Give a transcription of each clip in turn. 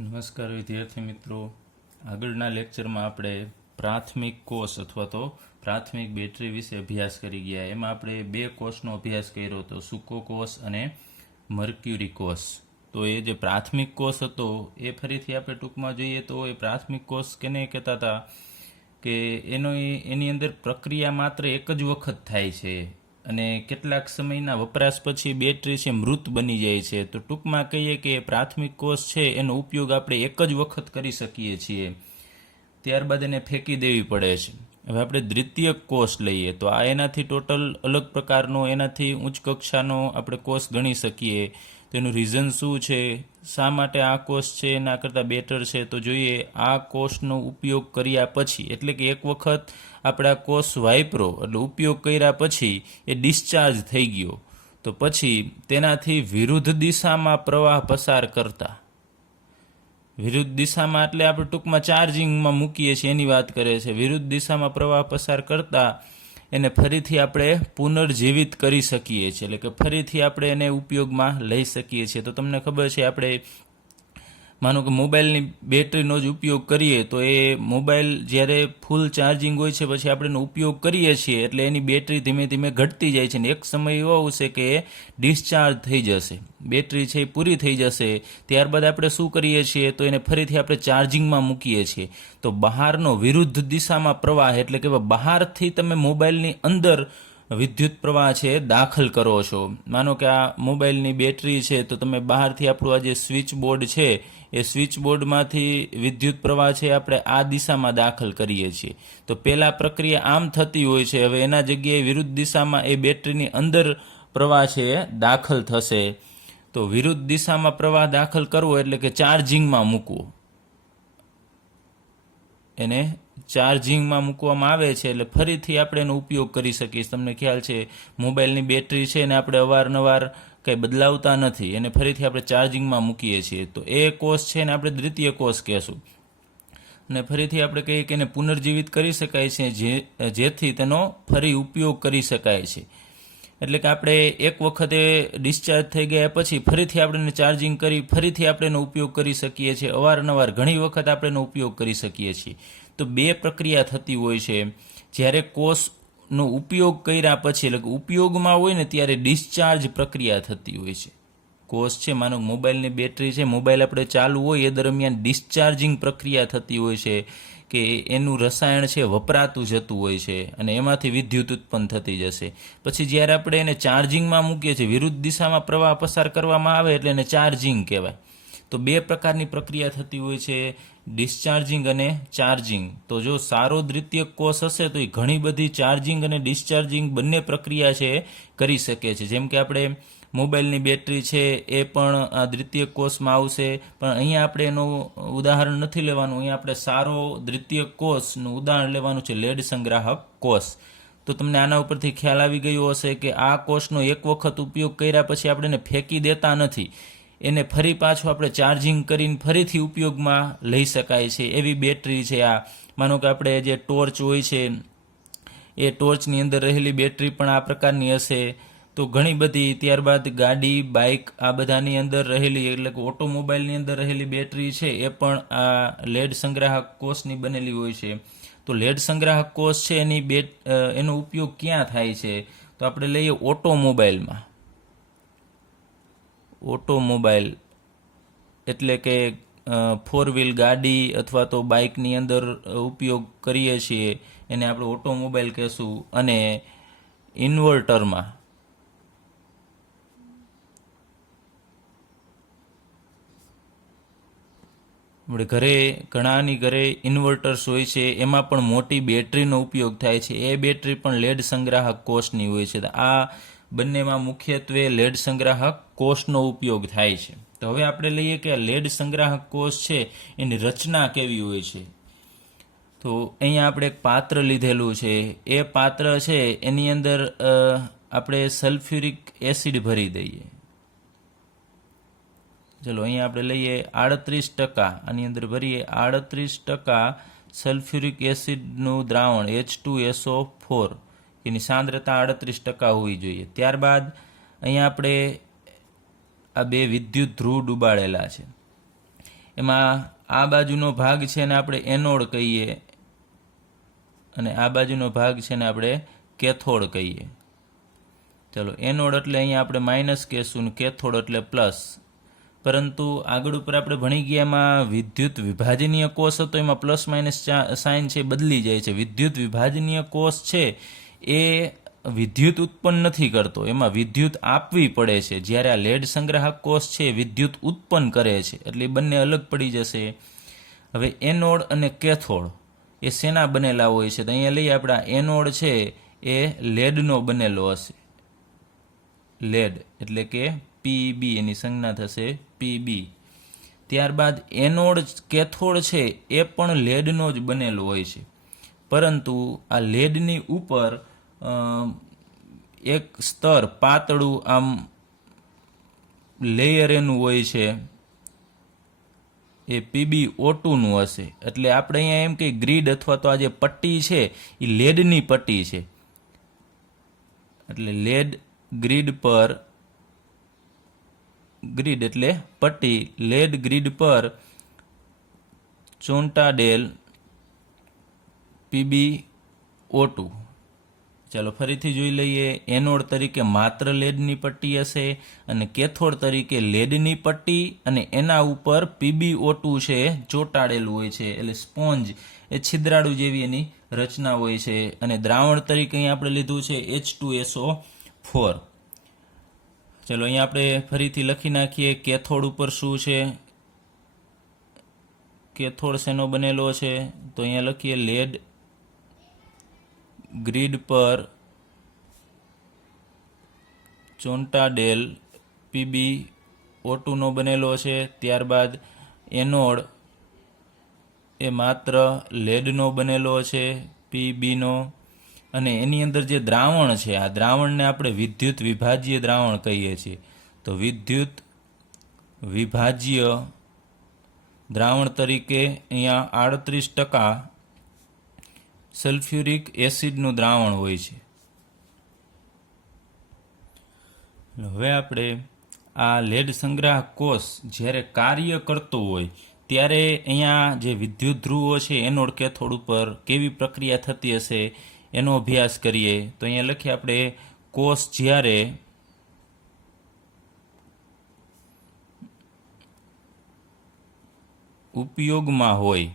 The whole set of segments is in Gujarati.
નમસ્કાર વિદ્યાર્થી મિત્રો, આગળના લેક્ચરમાં આપણે પ્રાથમિક કોષ અથવા તો પ્રાથમિક બેટરી વિશે અભ્યાસ કરી ગયા. એમાં આપણે બે કોષનો અભ્યાસ કર્યો હતો, સૂકો કોષ અને મર્ક્યુરી કોષ. તો એ જે પ્રાથમિક કોષ હતો એ ફરીથી આપણે ટૂંકમાં જોઈએ તો એ પ્રાથમિક કોષ કેને કહેતા હતા કે એની અંદર પ્રક્રિયા માત્ર એક જ વખત થાય છે અને કેટલાક સમયના વપરાશ પછી બેટરી છે મૃત બની જાય છે. તો ટૂંકમાં કહીએ કે પ્રાથમિક કોષ છે એનો ઉપયોગ આપણે એક જ વખત કરી શકીએ છીએ, ત્યારબાદ એને ફેંકી દેવી પડે છે. હવે આપણે દ્વિતીયક કોષ લઈએ તો આ એનાથી ટોટલ અલગ પ્રકારનો, એનાથી ઉચ્ચ કક્ષાનો આપણે કોષ ગણી શકીએ. તેનું રીઝન શું છે, શા માટે આ કોષ છે એના કરતાં બેટર છે? તો જોઈએ, આ કોષનો ઉપયોગ કર્યા પછી, એટલે કે એક વખત આપણે આ કોષ વાપરો એટલે ઉપયોગ કર્યા પછી એ ડિસ્ચાર્જ થઈ ગયો, તો પછી તેનાથી વિરુદ્ધ દિશામાં પ્રવાહ પસાર કરતા, વિરુદ્ધ દિશામાં એટલે આપણે ટૂંકમાં ચાર્જિંગમાં મૂકીએ છીએ એની વાત કરે છે. વિરુદ્ધ દિશામાં પ્રવાહ પસાર કરતા એને ફરીથી આપણે પુનર્જીવિત કરી શકીએ છીએ, એટલે કે ફરીથી આપણે એને ઉપયોગમાં લઈ શકીએ છીએ. તો તમને ખબર છે, આપણે માનો કે મોબાઈલની બેટરીનો જ ઉપયોગ કરીએ તો એ મોબાઈલ જ્યારે ફૂલ ચાર્જિંગ હોય છે પછી આપણે એનો ઉપયોગ કરીએ છીએ એટલે એની બેટરી ધીમે ધીમે ઘટતી જાય છે ને એક સમય એવો આવશે કે એ ડિસ્ચાર્જ થઈ જશે, બેટરી છે એ પૂરી થઈ જશે. ત્યારબાદ આપણે શું કરીએ છીએ તો એને ફરીથી આપણે ચાર્જિંગમાં મૂકીએ છીએ. તો બહારનો વિરુદ્ધ દિશામાં પ્રવાહ, એટલે કે બહારથી તમે મોબાઈલની અંદર વિદ્યુત પ્રવાહ છે દાખલ કરો છો. માનો કે આ મોબાઈલની બેટરી છે તો તમે બહારથી આપણું આ જે સ્વિચ બોર્ડ છે એ સ્વિચ બોર્ડમાંથી વિદ્યુત પ્રવાહ છે આપણે આ દિશામાં દાખલ કરીએ છીએ. તો પહેલાં પ્રક્રિયા આમ થતી હોય છે, હવે એના જગ્યાએ વિરુદ્ધ દિશામાં એ બેટરીની અંદર પ્રવાહ છે દાખલ થશે. તો વિરુદ્ધ દિશામાં પ્રવાહ દાખલ કરવો એટલે કે ચાર્જિંગમાં મૂકવો, એને ચાર્જિંગમાં મૂકવામાં આવે છે એટલે ફરીથી આપણે એનો ઉપયોગ કરી શકીએ. તમને ખ્યાલ છે, મોબાઈલની બેટરી છે એને આપણે અવારનવાર કંઈ બદલાવતા નથી, એને ફરીથી આપણે ચાર્જિંગમાં મૂકીએ છીએ. તો એ કોષ છે એને આપણે દ્વિતીય કોષ કહેશું. અને ફરીથી આપણે કહીએ કે એને પુનર્જીવિત કરી શકાય છે, જેથી તેનો ફરી ઉપયોગ કરી શકાય છે. એટલે કે આપણે એક વખતે ડિસ્ચાર્જ થઈ ગયા પછી ફરીથી આપણે એને ચાર્જિંગ કરી ફરીથી આપણે એનો ઉપયોગ કરી શકીએ છીએ. અવારનવાર ઘણી વખત આપણે એનો ઉપયોગ કરી શકીએ છીએ. તો બે પ્રક્રિયા થતી હોય છે. જ્યારે કોષનો ઉપયોગ કર્યા પછી, એટલે કે ઉપયોગમાં હોય ને ત્યારે ડિસ્ચાર્જ પ્રક્રિયા થતી હોય છે. કોષ છે, માનો મોબાઈલની બેટરી છે, મોબાઈલ આપણે ચાલુ હોય એ દરમિયાન ડિસ્ચાર્જિંગ પ્રક્રિયા થતી હોય છે કે એનું રસાયણ છે વપરાતું જતું હોય છે અને એમાંથી વિદ્યુત ઉત્પન્ન થતી જશે. પછી જ્યારે આપણે એને ચાર્જિંગમાં મૂકીએ છીએ, વિરુદ્ધ દિશામાં પ્રવાહ પસાર કરવામાં આવે એટલે એને ચાર્જિંગ કહેવાય. તો બે પ્રકારની પ્રક્રિયા થતી હોય છે, ડિસ્ચાર્જિંગ અને ચાર્જિંગ. તો જો સારો દ્વિતીયક કોષ હશે તો એ ઘણી બધી ચાર્જિંગ અને ડિસ્ચાર્જિંગ બંને પ્રક્રિયા છે કરી શકે છે. જેમ કે આપણે મોબાઈલની બેટરી છે એ પણ આ દ્વિતીયક કોષમાં આવશે, પણ અહીંયા આપણે એનું ઉદાહરણ નથી લેવાનું. અહીંયા આપણે સારો દ્વિતીયક કોષનું ઉદાહરણ લેવાનું છે, લેડ સંગ્રાહક કોષ. તો તમને આના ઉપરથી ખ્યાલ આવી ગયો હશે કે આ કોષનો એક વખત ઉપયોગ કર્યા પછી આપણે એને ફેંકી દેતા નથી, એને ફરી પાછું આપણે ચાર્જિંગ કરીને ફરીથી ઉપયોગમાં લઈ શકાય છે. એવી બેટરી છે આ. માનો કે આપણે જે ટોર્ચ હોય છે એ ટોર્ચની અંદર રહેલી બેટરી પણ આ પ્રકારની હશે. તો ઘણી બધી, ત્યારબાદ ગાડી, બાઇક, આ બધાની અંદર રહેલી, એટલે કે ઓટોમોબાઈલની અંદર રહેલી બેટરી છે એ પણ આ લેડ સંગ્રાહક કોષની બનેલી હોય છે. તો લેડ સંગ્રાહક કોષ છે એનો ઉપયોગ ક્યાં થાય છે તો આપણે લઈએ ઓટોમોબાઈલમાં. ઓટોમોબાઈલ એટલે કે ફોર વ્હીલ ગાડી અથવા તો બાઇકની અંદર ઉપયોગ કરીએ છીએ એને આપણે ઓટોમોબાઈલ કહેશું. અને ઇન્વર્ટરમાં, આપણે ઘણાની ઘરે ઇન્વર્ટર્સ હોય છે, એમાં પણ મોટી બેટરીનો ઉપયોગ થાય છે. એ બેટરી પણ લેડ સંગ્રાહક કોષની હોય છે. આ બંનેમાં મુખ્યત્વે લેડ સંગ્રાહક કોષનો ઉપયોગ થાય છે. તો હવે આપણે લઈએ કે લેડ સંગ્રાહક કોષ છે એની રચના કેવી હોય છે. તો અહીંયા આપણે એક પાત્ર લીધેલું છે. એ પાત્ર છે એની અંદર આપણે સલ્ફ્યુરિક એસિડ ભરી દઈએ. ચલો અહીંયા આપણે લઈએ 38%, આની અંદર ભરીએ 38% સલ્ફ્યુરિક એસિડનું દ્રાવણ H2SO4, એની સાંદ્રતા 38% હોવી જોઈએ. ત્યારબાદ અહીંયા આપણે આ બે વિદ્યુત ધ્રુવ ડૂબાડેલા છે એમાં આ બાજુનો ભાગ છે ને આપણે એનોડ કહીએ અને આ બાજુનો ભાગ છે ને આપણે કેથોડ કહીએ. ચલો, એનોડ એટલે અહીંયા આપણે માઇનસ કહેશું ને કેથોડ એટલે પ્લસ. પરંતુ આગળ ઉપર આપણે ભણી ગયા એમાં વિદ્યુત વિભાજનીય કોષ હતો, એમાં પ્લસ માઇનસ સાઇન છે બદલી જાય છે. વિદ્યુત વિભાજનીય કોષ છે એ વિદ્યુત ઉત્પન્ન નથી કરતો, એમાં વિદ્યુત આપવી પડે છે. જ્યારે આ લેડ સંગ્રાહક કોષ છે વિદ્યુત ઉત્પન્ન કરે છે, એટલે એ બંને અલગ પડી જશે. હવે એનોડ અને કેથોડ એ શેના બનેલા હોય છે? તો અહીંયા લઈએ આપણા એનોડ છે એ લેડનો બનેલો હશે. લેડ એટલે કે પીબી, એની સંજ્ઞા થશે પીબી. ત્યારબાદ એનોડ કેથોડ છે એ પણ લેડનો જ બનેલો હોય છે, પરંતુ આ લેડની ઉપર એક સ્તર પાતળું આમ લેયર એનું હોય છે, એ PbO2 નું હશે. એટલે આપણે અહીંયા એમ કે ગ્રીડ અથવા તો આ જે પટ્ટી છે એ લેડની પટ્ટી છે. એટલે લેડ ગ્રીડ પર, ગ્રીડ એટલે પટ્ટી, લેડ ગ્રીડ પર ચોંટાડેલ PbO2. ચાલો ફરીથી જોઈ લઈએ. એનોડ તરીકે માત્ર લેડની પટ્ટી હશે અને કેથોડ તરીકે લેડની પટ્ટી અને એના ઉપર PbO2 છે ચોંટાડેલું હોય છે. એટલે સ્પોન્જ એ છિદ્રાળુ જેવી એની રચના હોય છે. અને દ્રાવણ તરીકે અહીં આપણે લીધું છે H2SO4. ચલો અહીંયા આપણે ફરીથી લખી નાખીએ કેથોડ ઉપર શું છે. કેથોડ શેનો બનેલો છે? તો અહીંયા લખીએ લેડ ગ્રીડ પર ચોંટાડેલ PbO2 નો બનેલો છે. ત્યારબાદ એનોડ એ માત્ર લેડનો બનેલો છે, Pb નો. અને એની અંદર જે દ્રાવણ છે, આ દ્રાવણને આપણે વિદ્યુત વિભાજ્ય દ્રાવણ કહીએ છીએ. તો વિદ્યુત વિભાજ્ય દ્રાવણ તરીકે અહીંયા 38% સલ્ફ્યુરિક એસિડનું દ્રાવણ હોય છે. હવે આપણે આ લેડ સંગ્રાહક કોષ જ્યારે કાર્ય કરતો હોય ત્યારે અહીંયા જે વિદ્યુત ધ્રુવો છે એનોડ કેથોડ ઉપર કેવી પ્રક્રિયા થતી હશે એનો અભ્યાસ કરીએ. તો અહીંયા લખીએ આપણે કોષ જ્યારે ઉપયોગમાં હોય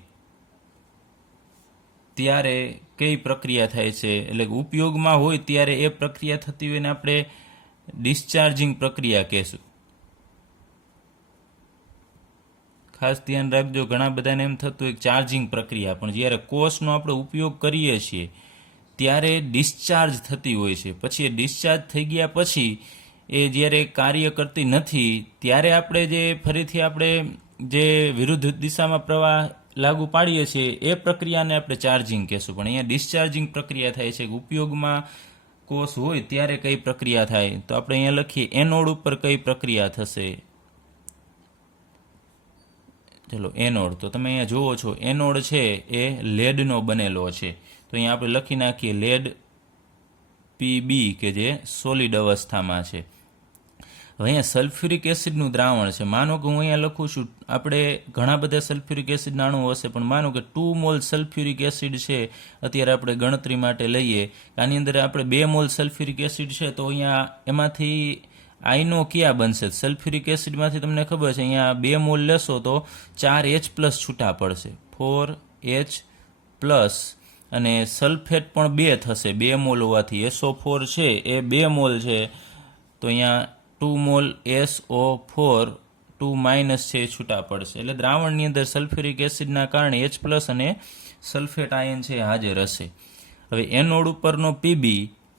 ત્યારે કઈ પ્રક્રિયા થાય છે. એટલે ઉપયોગમાં હોય ત્યારે એ પ્રક્રિયા થતી હોય ને આપણે ડિસ્ચાર્જિંગ પ્રક્રિયા કહેશું. ખાસ ધ્યાન રાખજો, ઘણા બધાને એમ થતું હોય ચાર્જિંગ પ્રક્રિયા, પણ જ્યારે કોષનો આપણે ઉપયોગ કરીએ છીએ ત્યારે ડિસ્ચાર્જ થતી હોય છે. પછી એ ડિસ્ચાર્જ થઈ ગયા પછી એ જ્યારે કાર્ય કરતી નથી ત્યારે આપણે જે ફરીથી આપણે જે વિરુદ્ધ દિશામાં પ્રવાહ લાગુ પાડીએ છીએ એ પ્રક્રિયાને આપણે ચાર્જિંગ કહેશું. પણ અહીંયા ડિસ્ચાર્જિંગ પ્રક્રિયા થાય છે. ઉપયોગમાં કોષ હોય ત્યારે કઈ પ્રક્રિયા થાય? તો આપણે અહીંયા લખીએ એનોડ ઉપર કઈ પ્રક્રિયા થશે. ચલો એનોડ, તો તમે અહીંયા જુઓ છો એનોડ છે એ લેડનો બનેલો છે. તો અહીંયા આપણે લખી નાખીએ લેડ Pb કે જે સોલિડ અવસ્થામાં છે. હવે અહીંયા સલ્ફ્યુરિક એસિડનું દ્રાવણ છે. માનો કે હું અહીંયા લખું છું, આપણે ઘણા બધા સલ્ફ્યુરિક એસિડના અણુઓ હશે, પણ માનો કે 2 મોલ સલ્ફ્યુરિક એસિડ છે અત્યારે આપણે ગણતરી માટે લઈએ. આની અંદર આપણે 2 મોલ સલ્ફ્યુરિક એસિડ છે, તો અહીંયા એમાંથી આયનો ક્યાં બનશે? સલ્ફ્યુરિક એસિડમાંથી તમને ખબર છે અહીંયા 2 મોલ લેશો તો 4H+ છૂટા પડશે, 4H+, અને સલ્ફેટ પણ 2 થશે. 2 મોલ હોવાથી SO4 છે એ 2 મોલ છે, તો અહીંયા 2 મોલ SO4 2- છે એ છૂટા પડશે. એટલે દ્રાવણની અંદર સલ્ફ્યુરિક એસિડના કારણે H+ અને સલ્ફેટ આયન છે હાજર હશે. હવે એનોડ ઉપરનો Pb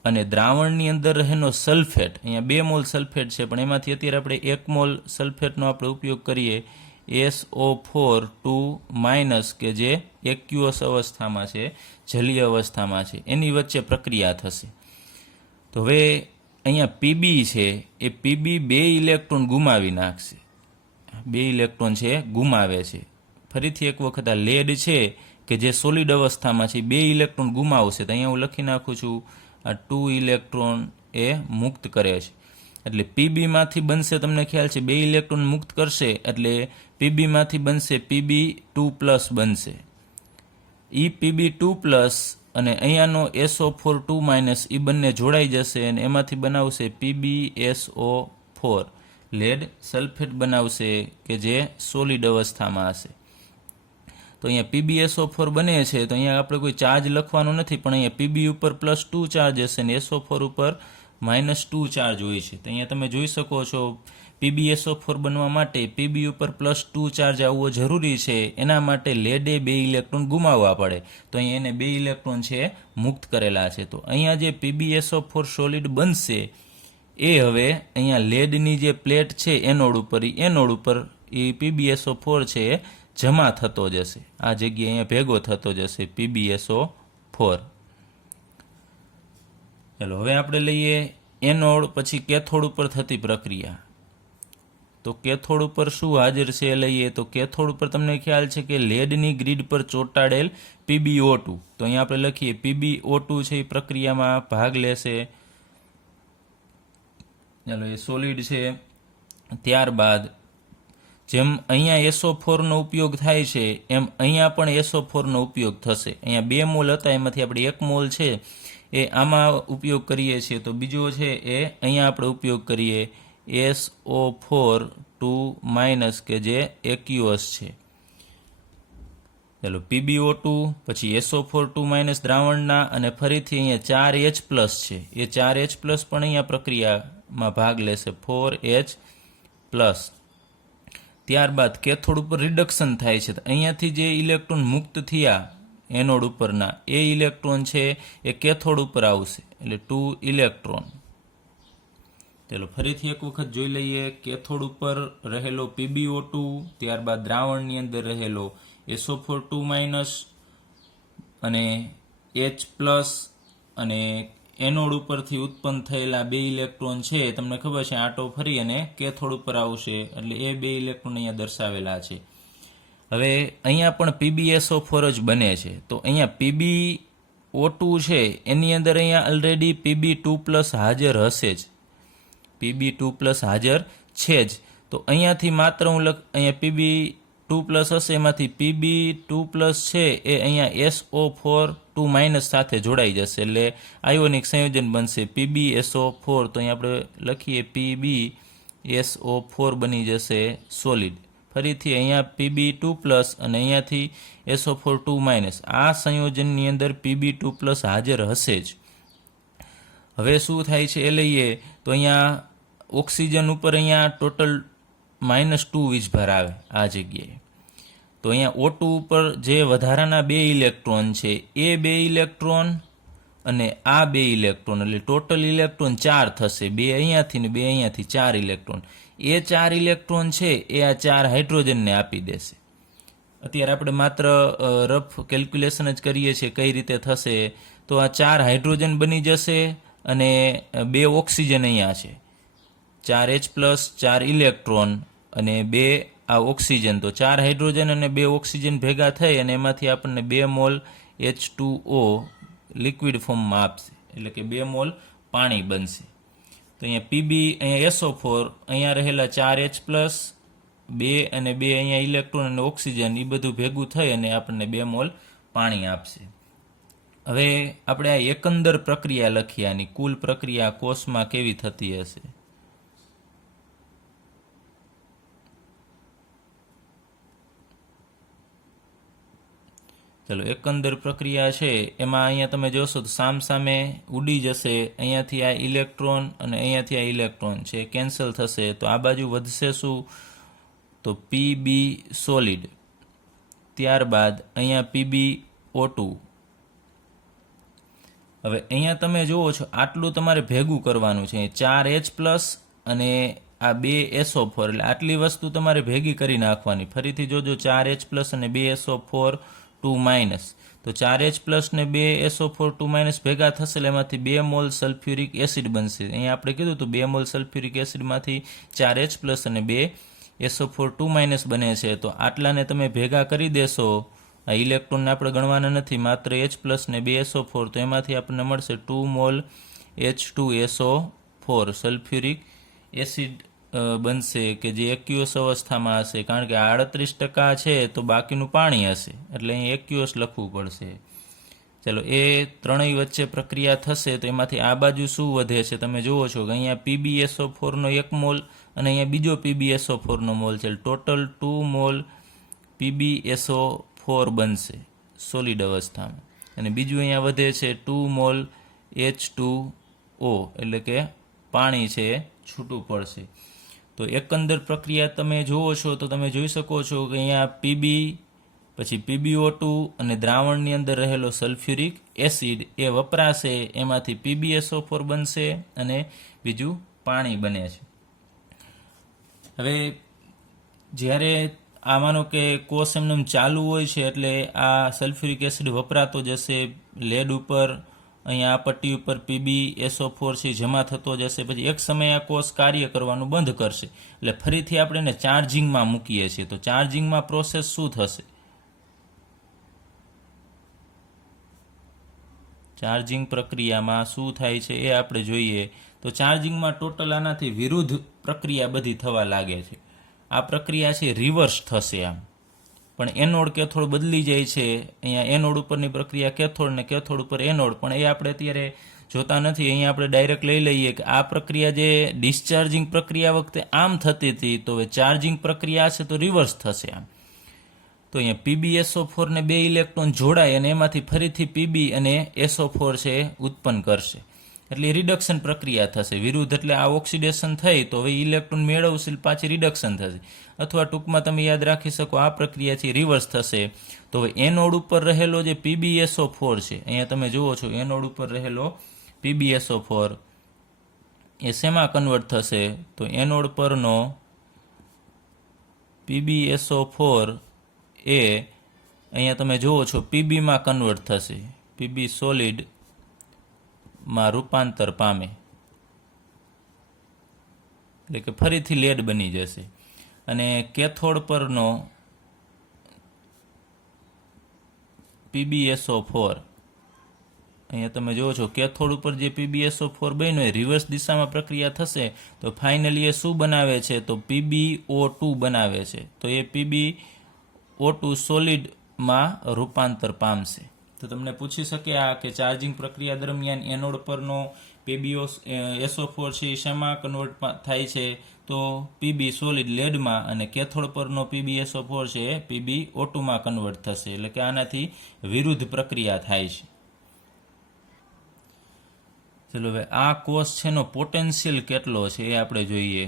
અને દ્રાવણની અંદર રહેલો સલ્ફેટ, અહીંયા 2 મોલ સલ્ફેટ છે, પણ એમાંથી અત્યારે આપણે 1 મોલ સલ્ફેટનો આપણે ઉપયોગ કરીએ, SO4 2- કે જે એક્યુઅસ અવસ્થામાં છે, જલીય અવસ્થામાં છે, એની વચ્ચે પ્રક્રિયા થશે. તો હવે અહીંયા Pb છે એ Pb 2 ઇલેક્ટ્રોન ગુમાવી નાખશે. 2 ઇલેક્ટ્રોન છે ગુમાવે છે. ફરીથી એક વખત આ લેડ છે કે જે સોલિડ અવસ્થામાં છે 2 ઇલેક્ટ્રોન ગુમાવશે. તો અહીંયા હું લખી નાખું છું આ 2 ઇલેક્ટ્રોન એ મુક્ત કરે છે. એટલે પીબીમાંથી બનશે, તમને ખ્યાલ છે 2 ઇલેક્ટ્રોન મુક્ત કરશે એટલે પીબીમાંથી બનશે Pb2+ બનશે. Pb2+ અને અહીંયાનો SO4 2- એ બંને જોડાઈ જશે અને એમાંથી બનાવશે PbSO4, લેડ સલ્ફેટ બનાવશે કે જે સોલિડ અવસ્થામાં હશે. તો અહીંયા PbSO4 બને છે તો અહીંયા આપણે કોઈ ચાર્જ લખવાનો નથી, પણ અહીંયા Pb ઉપર +2 ચાર્જ હશે અને SO4 ઉપર -2 ચાર્જ હોય છે. તો અહીંયા તમે જોઈ શકો છો PbSO4 બનવા માટે Pb ઉપર +2 ચાર્જ આવવો જરૂરી છે. એના માટે લેડે 2 ઇલેક્ટ્રોન ગુમાવવા પડે. તો અહીંયા એને 2 ઇલેક્ટ્રોન છે મુક્ત કરેલા છે. તો અહીંયા જે PbSO4 સોલિડ બનશે એ હવે અહીંયા લેડની જે પ્લેટ છે એનોડ ઉપર એ PbSO4 છે જમા થતો જશે. આ જગ્યાએ અહીંયા ભેગો થતો જશે PbSO4. ચાલો હવે આપણે લઈએ એનોડ પછી કેથોડ ઉપર થતી પ્રક્રિયા. તો કેથોડ ઉપર શું હાજર છે લઈએ તો કેથોડ ઉપર તમને ખ્યાલ છે કે લેડની ગ્રીડ પર ચોંટાડેલ PbO2. તો અહીંયા આપણે લખીએ PbO2 છે એ પ્રક્રિયામાં ભાગ લેશે. ચાલો એ સોલિડ છે. ત્યારબાદ જેમ અહીંયા SO4 નો ઉપયોગ થાય છે એમ અહીંયા પણ SO4 નો ઉપયોગ થશે. અહીંયા 2 મોલ હતા એમાંથી આપણે 1 મોલ છે એ આમાં ઉપયોગ કરીએ છીએ, તો બીજો છે એ અહીંયા આપણે ઉપયોગ કરીએ SO4 2- કે જે એક્યુઅસ છે. ચાલો PbO2 પછી SO4 2- દ્રાવણના અને ફરીથી અહીંયા 4H+ છે એ 4H+ પણ અહીંયા પ્રક્રિયામાં ભાગ લેશે 4H+. ત્યારબાદ કેથોડ ઉપર રિડક્શન થાય છે. અહીંયાથી જે ઇલેક્ટ્રોન મુક્ત થયા એનોડ ઉપરના એ ઇલેક્ટ્રોન છે એ કેથોડ ઉપર આવશે એટલે 2 ઇલેક્ટ્રોન. ચાલો ફરીથી એક વખત જોઈ લઈએ. કેથોડ ઉપર રહેલો PbO2, ત્યારબાદ દ્રાવણની અંદર રહેલો SO4 2- અને H+ અને એનોડ ઉપરથી ઉત્પન્ન થયેલા 2 ઇલેક્ટ્રોન છે તમને ખબર છે આંટો ફરી અને કેથોડ ઉપર આવશે એટલે એ 2 ઇલેક્ટ્રોન અહીંયા દર્શાવેલા છે. હવે અહીંયા પણ PbSO4 જ બને છે. તો અહીંયા PbO2 છે એની અંદર અહીંયા ઓલરેડી Pb2+ હાજર હશે જ, Pb2+ હાજર છે જ. તો અહીંયાથી માત્ર હું અહીંયા Pb2+ હશે એમાંથી Pb2+ છે એ અહીંયા SO4 2- સાથે જોડાઈ જશે એટલે આયોનિક સંયોજન બનશે PbSO4. તો અહીંયા આપણે લખીએ PbSO4 બની જશે સોલિડ. ફરીથી અહીંયા Pb2+ અને અહીંયાથી SO4 2- આ સંયોજનની અંદર Pb2+ હાજર હશે જ. હવે શું થાય છે એ લઈએ. તો અહીંયા ઓક્સિજન ઉપર અહીંયા ટોટલ -2 વીજભાર આવે આ જગ્યાએ. તો અહીંયા O2 ઉપર જે વધારાના 2 ઇલેક્ટ્રોન છે એ 2 ઇલેક્ટ્રોન અને આ 2 ઇલેક્ટ્રોન એટલે ટોટલ ઇલેક્ટ્રોન 4 થશે. 2 અહીંયાથી ને 2 અહીંયાથી 4 ઇલેક્ટ્રોન. એ 4 ઇલેક્ટ્રોન છે એ આ 4 હાઇડ્રોજનને આપી દેશે. અત્યારે આપણે માત્ર રફ કેલ્ક્યુલેશન જ કરીએ છીએ કઈ રીતે થશે. તો આ 4 હાઇડ્રોજન બની જશે અને 2 ઓક્સિજન અહીંયા છે, 4H+, 4 ઇલેક્ટ્રોન અને 2 આ ઓક્સિજન. તો 4 હાઇડ્રોજન અને 2 ઓક્સિજન ભેગા થઈ અને એમાંથી આપણને 2 મોલ H2O લિક્વિડ ફોર્મમાં આપશે એટલે કે 2 મોલ પાણી બનશે. તો અહીંયા Pb અહીંયા SO4 અહીંયા રહેલા 4H+, 2 અને 2 અહીંયા ઇલેક્ટ્રોન અને ઓક્સિજન એ બધું ભેગું થઈ અને આપણને 2 મોલ પાણી આપશે. હવે આપણે આ એકંદર પ્રક્રિયા લખીએ, આની કુલ પ્રક્રિયા કોષમાં કેવી થતી હશે. ચલો એકંદર પ્રક્રિયા છે એમાં અહીંયા તમે જોશો તો સામે ઉડી જશે. અહીંયાથી આ ઇલેક્ટ્રોન અને અહીંયાથી આ ઇલેક્ટ્રોન છે કેન્સલ થશે. તો આ બાજુ વધશે શું તો Pb સોલિડ. ત્યારબાદ અહીંયા PbO2. હવે અહીંયા તમે જુઓ છો આટલું તમારે ભેગું કરવાનું છે. 4H+ અને આ 2 SO4 એટલે આટલી વસ્તુ તમારે ભેગી કરી નાખવાની. ફરીથી જોજો 4H+ અને 2 SO4 2-. તો 4H+ ને 2 SO4 2- ભેગા થશે એટલે એમાંથી 2 મોલ સલ્ફ્યુરિક એસિડ બનશે. અહીંયા આપણે કીધું હતું 2 મોલ સલ્ફ્યુરિક એસિડમાંથી 4H+ અને 2 SO4 2- બને છે. તો આટલાને તમે ભેગા કરી દેશો. આ ઇલેક્ટ્રોનને આપણે ગણવાના નથી, માત્ર H+ ને 2 SO4. તો એમાંથી આપણને મળશે 2 મોલ H2SO4 સલ્ફ્યુરિક એસિડ બનશે કે જે એક્યુઅસ અવસ્થામાં હશે, કારણ કે 38% છે તો બાકીનું પાણી હશે, એટલે અહીં એક્યુઅસ લખવું પડશે. ચલો, એ ત્રણેય વચ્ચે પ્રક્રિયા થશે તો એમાંથી આ બાજુ શું વધે છે તમે જુઓ છો કે અહીંયા PbSO4નો 1 મોલ અને અહીંયા બીજો PbSO4નો મોલ છે, ટોટલ 2 મોલ PbSO4 બનશે સોલિડ અવસ્થામાં, અને બીજું અહીંયા વધે છે 2 મોલ H2O, એટલે કે પાણી છે એ છૂટું પડશે. તો એકંદર પ્રક્રિયા તમે જુઓ છો તો તમે જોઈ શકો છો કે અહીંયા Pb, પછી PbO2 અને દ્રાવણની અંદર રહેલો સલ્ફ્યુરિક એસિડ એ વપરાશે, એમાંથી PbSO4 બનશે અને બીજું પાણી બને છે. હવે જ્યારે આ માનો કે કોષ એમને ચાલુ હોય છે એટલે આ સલ્ફ્યુરિક એસિડ વપરાતો જશે, લેડ ઉપર અહીંયા આ પટ્ટી ઉપર PbSO4 છે જમા થતો જશે, પછી એક સમયે આ કોષ કાર્ય કરવાનું બંધ કરશે, એટલે ફરીથી આપણે એને ચાર્જિંગમાં મૂકીએ છીએ. તો ચાર્જિંગમાં પ્રોસેસ શું થશે? ચાર્જિંગ પ્રક્રિયામાં શું થાય છે એ આપણે જોઈએ. તો ચાર્જિંગમાં ટોટલ આનાથી વિરુદ્ધ પ્રક્રિયા બધી થવા લાગે છે. આ પ્રક્રિયા છે રિવર્સ થશે આમ, પણ એનોડ કેથોડ બદલી જાય છે. અહીંયા એનોડ ઉપરની પ્રક્રિયા કેથોડ ને કેથોડ ઉપર એનોડ, પણ એ આપણે અત્યારે જોતા નથી. અહીંયા આપણે ડાયરેક્ટ લઈ લઈએ કે આ પ્રક્રિયા જે ડિસ્ચાર્જિંગ પ્રક્રિયા વખતે આમ થતી હતી, તો હવે ચાર્જિંગ પ્રક્રિયા છે તો રિવર્સ થશે આમ. તો અહીંયા PbSO4 ને 2 ઇલેક્ટ્રોન જોડાય અને એમાંથી ફરીથી Pb અને SO4 છે ઉત્પન્ન કરશે, એટલે રિડક્શન પ્રક્રિયા થશે. વિરુદ્ધ એટલે આ ઓક્સિડેશન થઈ તો હવે ઇલેક્ટ્રોન મેળવશે, પાછી રિડક્શન થશે. અથવા ટૂંકમાં તમે યાદ રાખી શકો આ પ્રક્રિયા છે રિવર્સ થશે. તો હવે એનોડ ઉપર રહેલો જે PbSO4 છે, અહીંયા તમે જુઓ છો એનોડ ઉપર રહેલો PbSO4 એ શેમાં કન્વર્ટ થશે? તો એનોડ પરનો PbSO4 એ અહીંયા તમે જુઓ છો Pbમાં કન્વર્ટ થશે, Pb સોલિડમાં રૂપાંતર પામે, એટલે કે ફરીથી લેડ બની જશે. અને કેથોડ પરનો PbSO4 અહીંયા તમે જુઓ છો કેથોડ ઉપર જે PbSO4 બન્યો એ રિવર્સ દિશામાં પ્રક્રિયા થશે, તો ફાઇનલી એ શું બનાવે છે? તો PbO2 બનાવે છે. તો એ PbO2 સોલિડમાં રૂપાંતર પામશે. તો તમને પૂછી શકે આ કે ચાર્જિંગ પ્રક્રિયા દરમિયાન એનોડ પરનો PbSO4 છે એ શેમાં કન્વર્ટ થાય છે? તો Pb સોલિડ લેડમાં, અને કેથોડ પરનો PbSO4 છે એ PbO2માં કન્વર્ટ થશે, એટલે કે આનાથી વિરુદ્ધ પ્રક્રિયા થાય છે. ચલો, હવે આ કોષ છે એનો પોટેન્શિયલ કેટલો છે એ આપણે જોઈએ.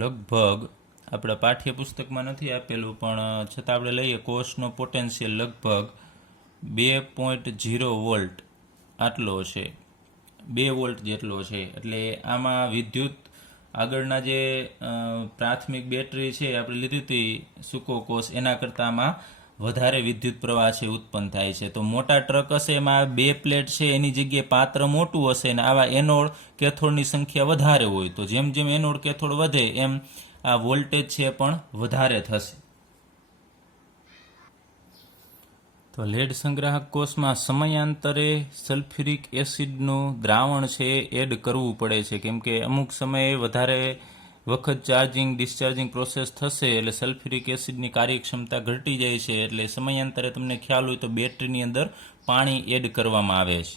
લગભગ આપણા પાઠ્યપુસ્તકમાં નથી આપેલું, પણ છતાં આપણે લઈએ કોષનો પોટેન્શિયલ લગભગ 2.0 વોલ્ટ આટલો છે, 2 વોલ્ટ જેટલો છે. એટલે આમાં વિદ્યુત આગળના જે પ્રાથમિક બેટરી છે આપણે લીધી હતી સૂકો કોષ, એના કરતાં આમાં વધારે વિદ્યુત પ્રવાહ છે ઉત્પન્ન થાય છે. તો મોટા ટ્રક હશે એમાં 2 પ્લેટ છે એની જગ્યાએ પાત્ર મોટું હશે, અને આવા એનોડ કેથોડની સંખ્યા વધારે હોય, તો જેમ જેમ એનોડ કેથોડ વધે એમ આ વોલ્ટેજ છે પણ વધારે થશે. તો લેડ સંગ્રાહક કોષમાં સમયાંતરે સલ્ફ્યુરિક એસિડનું દ્રાવણ છે એડ કરવું પડે છે, કેમ કે અમુક સમયે વધારે વખત ચાર્જિંગ ડિસ્ચાર્જિંગ પ્રોસેસ થશે એટલે સલ્ફ્યુરિક એસિડની કાર્યક્ષમતા ઘટી જાય છે. એટલે સમયાંતરે તમને ખ્યાલ હોય તો બેટરીની અંદર પાણી એડ કરવામાં આવે છે.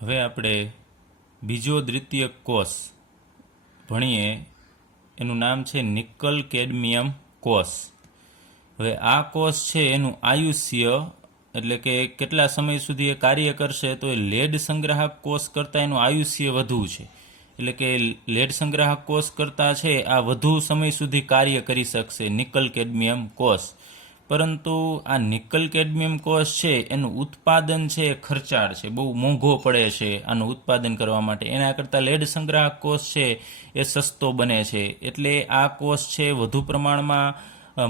હવે આપણે બીજો દ્વિતીયક કોષ ભણીએ, એનું નામ છે નિકલ કેડમિયમ કોષ. હવે આ કોષ છે એનું આયુષ્ય એટલે કે કેટલા સમય સુધી એ કાર્ય કરશે, તો એ લેડ સંગ્રાહક કોષ કરતાં એનું આયુષ્ય વધુ છે. એટલે કે લેડ સંગ્રાહક કોષ કરતાં છે આ વધુ સમય સુધી કાર્ય કરી શકશે નિકલ કેડમિયમ કોષ. પરંતુ આ નિકલ કેડમિયમ કોષ છે એનું ઉત્પાદન છે એ ખર્ચાળ છે, બહુ મોંઘો પડે છે આનું ઉત્પાદન કરવા માટે. એના કરતાં લેડ સંગ્રાહક કોષ છે એ સસ્તો બને છે. એટલે આ કોષ છે વધુ પ્રમાણમાં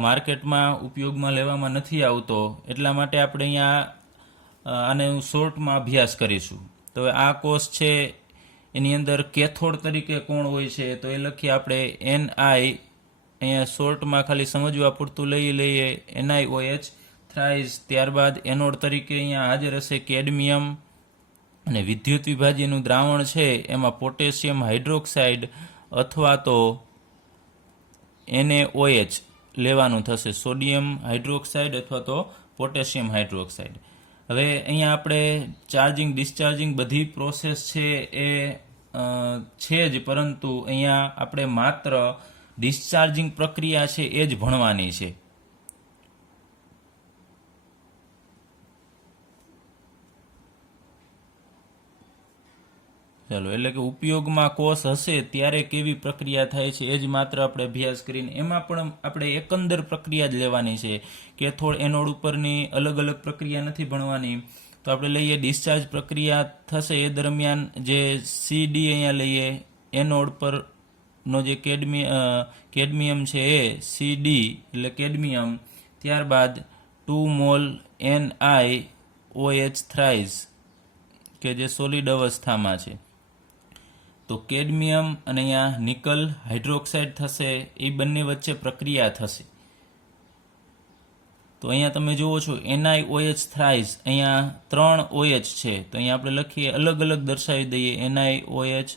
માર્કેટમાં ઉપયોગમાં લેવામાં નથી આવતો, એટલા માટે આપણે અહીંયા આને શોર્ટમાં અભ્યાસ કરીશું. તો આ કોષ છે એની અંદર કેથોડ તરીકે કોણ હોય છે? તો એ લખીએ આપણે અહીંયા શોર્ટમાં ખાલી સમજવા પૂરતું લઈ લઈએ NiOH થ્રાઇસ, ત્યારબાદ એનોડ તરીકે અહીંયા હાજર હશે કેડમિયમ, અને વિદ્યુત વિભાજ્યનું દ્રાવણ છે એમાં પોટેશિયમ હાઇડ્રોક્સાઇડ અથવા તો NaOH લેવાનું થશે, સોડિયમ હાઇડ્રોક્સાઇડ અથવા તો પોટેશિયમ હાઇડ્રોક્સાઇડ. હવે અહીંયા આપણે ચાર્જિંગ ડિસ્ચાર્જિંગ બધી પ્રોસેસ છે એ છે જ, પરંતુ અહીંયા આપણે માત્ર ડિસ્ચાર્જિંગ પ્રક્રિયા છે એ જ ભણવાની છે. ચાલો, એટલે કે ઉપયોગમાં કોષ હશે ત્યારે કેવી પ્રક્રિયા થાય છે એ જ માત્ર આપણે અભ્યાસ કરીને એમાં પણ આપણે એકંદર પ્રક્રિયા જ લેવાની છે, કેથોડ એનોડ ઉપરની અલગ અલગ પ્રક્રિયા નથી ભણવાની. તો આપણે લઈએ ડિસ્ચાર્જ પ્રક્રિયા થશે એ દરમિયાન જે CD અહીંયા લઈએ, એનોડ પરનો જે કેડમિયમ છે એ CD એટલે કેડમિયમ, ત્યારબાદ 2 મોલ NiOH થ્રાઇસ કે જે સોલિડ અવસ્થામાં છે. તો કેડમિયમ અને અહીંયા નિકલ હાઇડ્રોક્સાઇડ થશે, એ બંને વચ્ચે પ્રક્રિયા થશે. તો અહીંયા તમે જુઓ છો NiOH થ્રાઇસ, અહીંયા 3 OH છે, તો અહીંયા આપણે લખીએ અલગ અલગ દર્શાવી દઈએ NiOH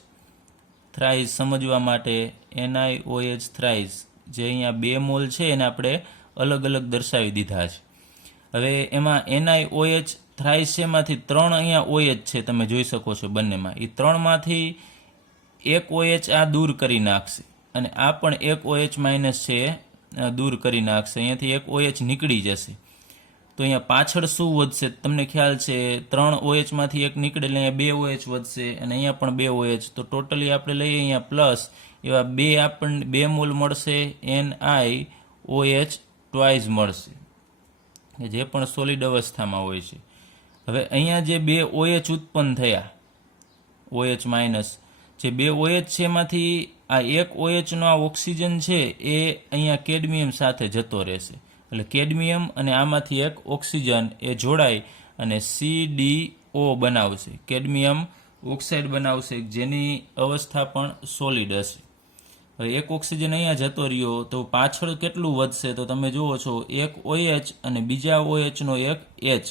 થ્રાઇસ સમજવા માટે. NiOH થ્રાઇસ જે અહીંયા 2 મોલ છે એને આપણે અલગ અલગ દર્શાવી દીધા છે. હવે એમાં NiOH થ્રાઇસ છે એમાંથી 3 અહીંયા OH છે, તમે જોઈ શકો છો બંનેમાં. એ 3માંથી એક OH આ દૂર કરી નાખશે અને આ પણ એક OH માઇનસ છે દૂર કરી નાખશે, અહીંયાથી એક OH નીકળી જશે. તો અહીંયા પાછળ શું વધશે તમને ખ્યાલ છે, 3 OH માંથી એક નીકળે એટલે અહીંયા 2 OH વધશે અને અહીંયા પણ 2 OH. તો ટોટલી આપણે લઈએ અહીંયા પ્લસ એવા 2 આપણને 2 મોલ મળશે, NiOH ટ્વાઇસ મળશે, જે પણ સોલિડ અવસ્થામાં હોય છે. હવે અહીંયા જે 2 OH ઉત્પન્ન થયા, OH માઇનસ, જે 2 OH છે એમાંથી આ એક OH નો આ ઓક્સિજન છે એ અહીંયા કેડમિયમ સાથે જતો રહેશે, એટલે કેડમિયમ અને આમાંથી એક ઓક્સિજન એ જોડાય અને CdO બનાવશે, કેડમિયમ ઓક્સાઇડ બનાવશે, જેની અવસ્થા પણ સોલિડ હશે. હવે એક ઓક્સિજન અહીંયા જતો રહ્યો તો પાછળ કેટલું વધશે, તો તમે જુઓ છો એક OH અને બીજા OH નો એક H,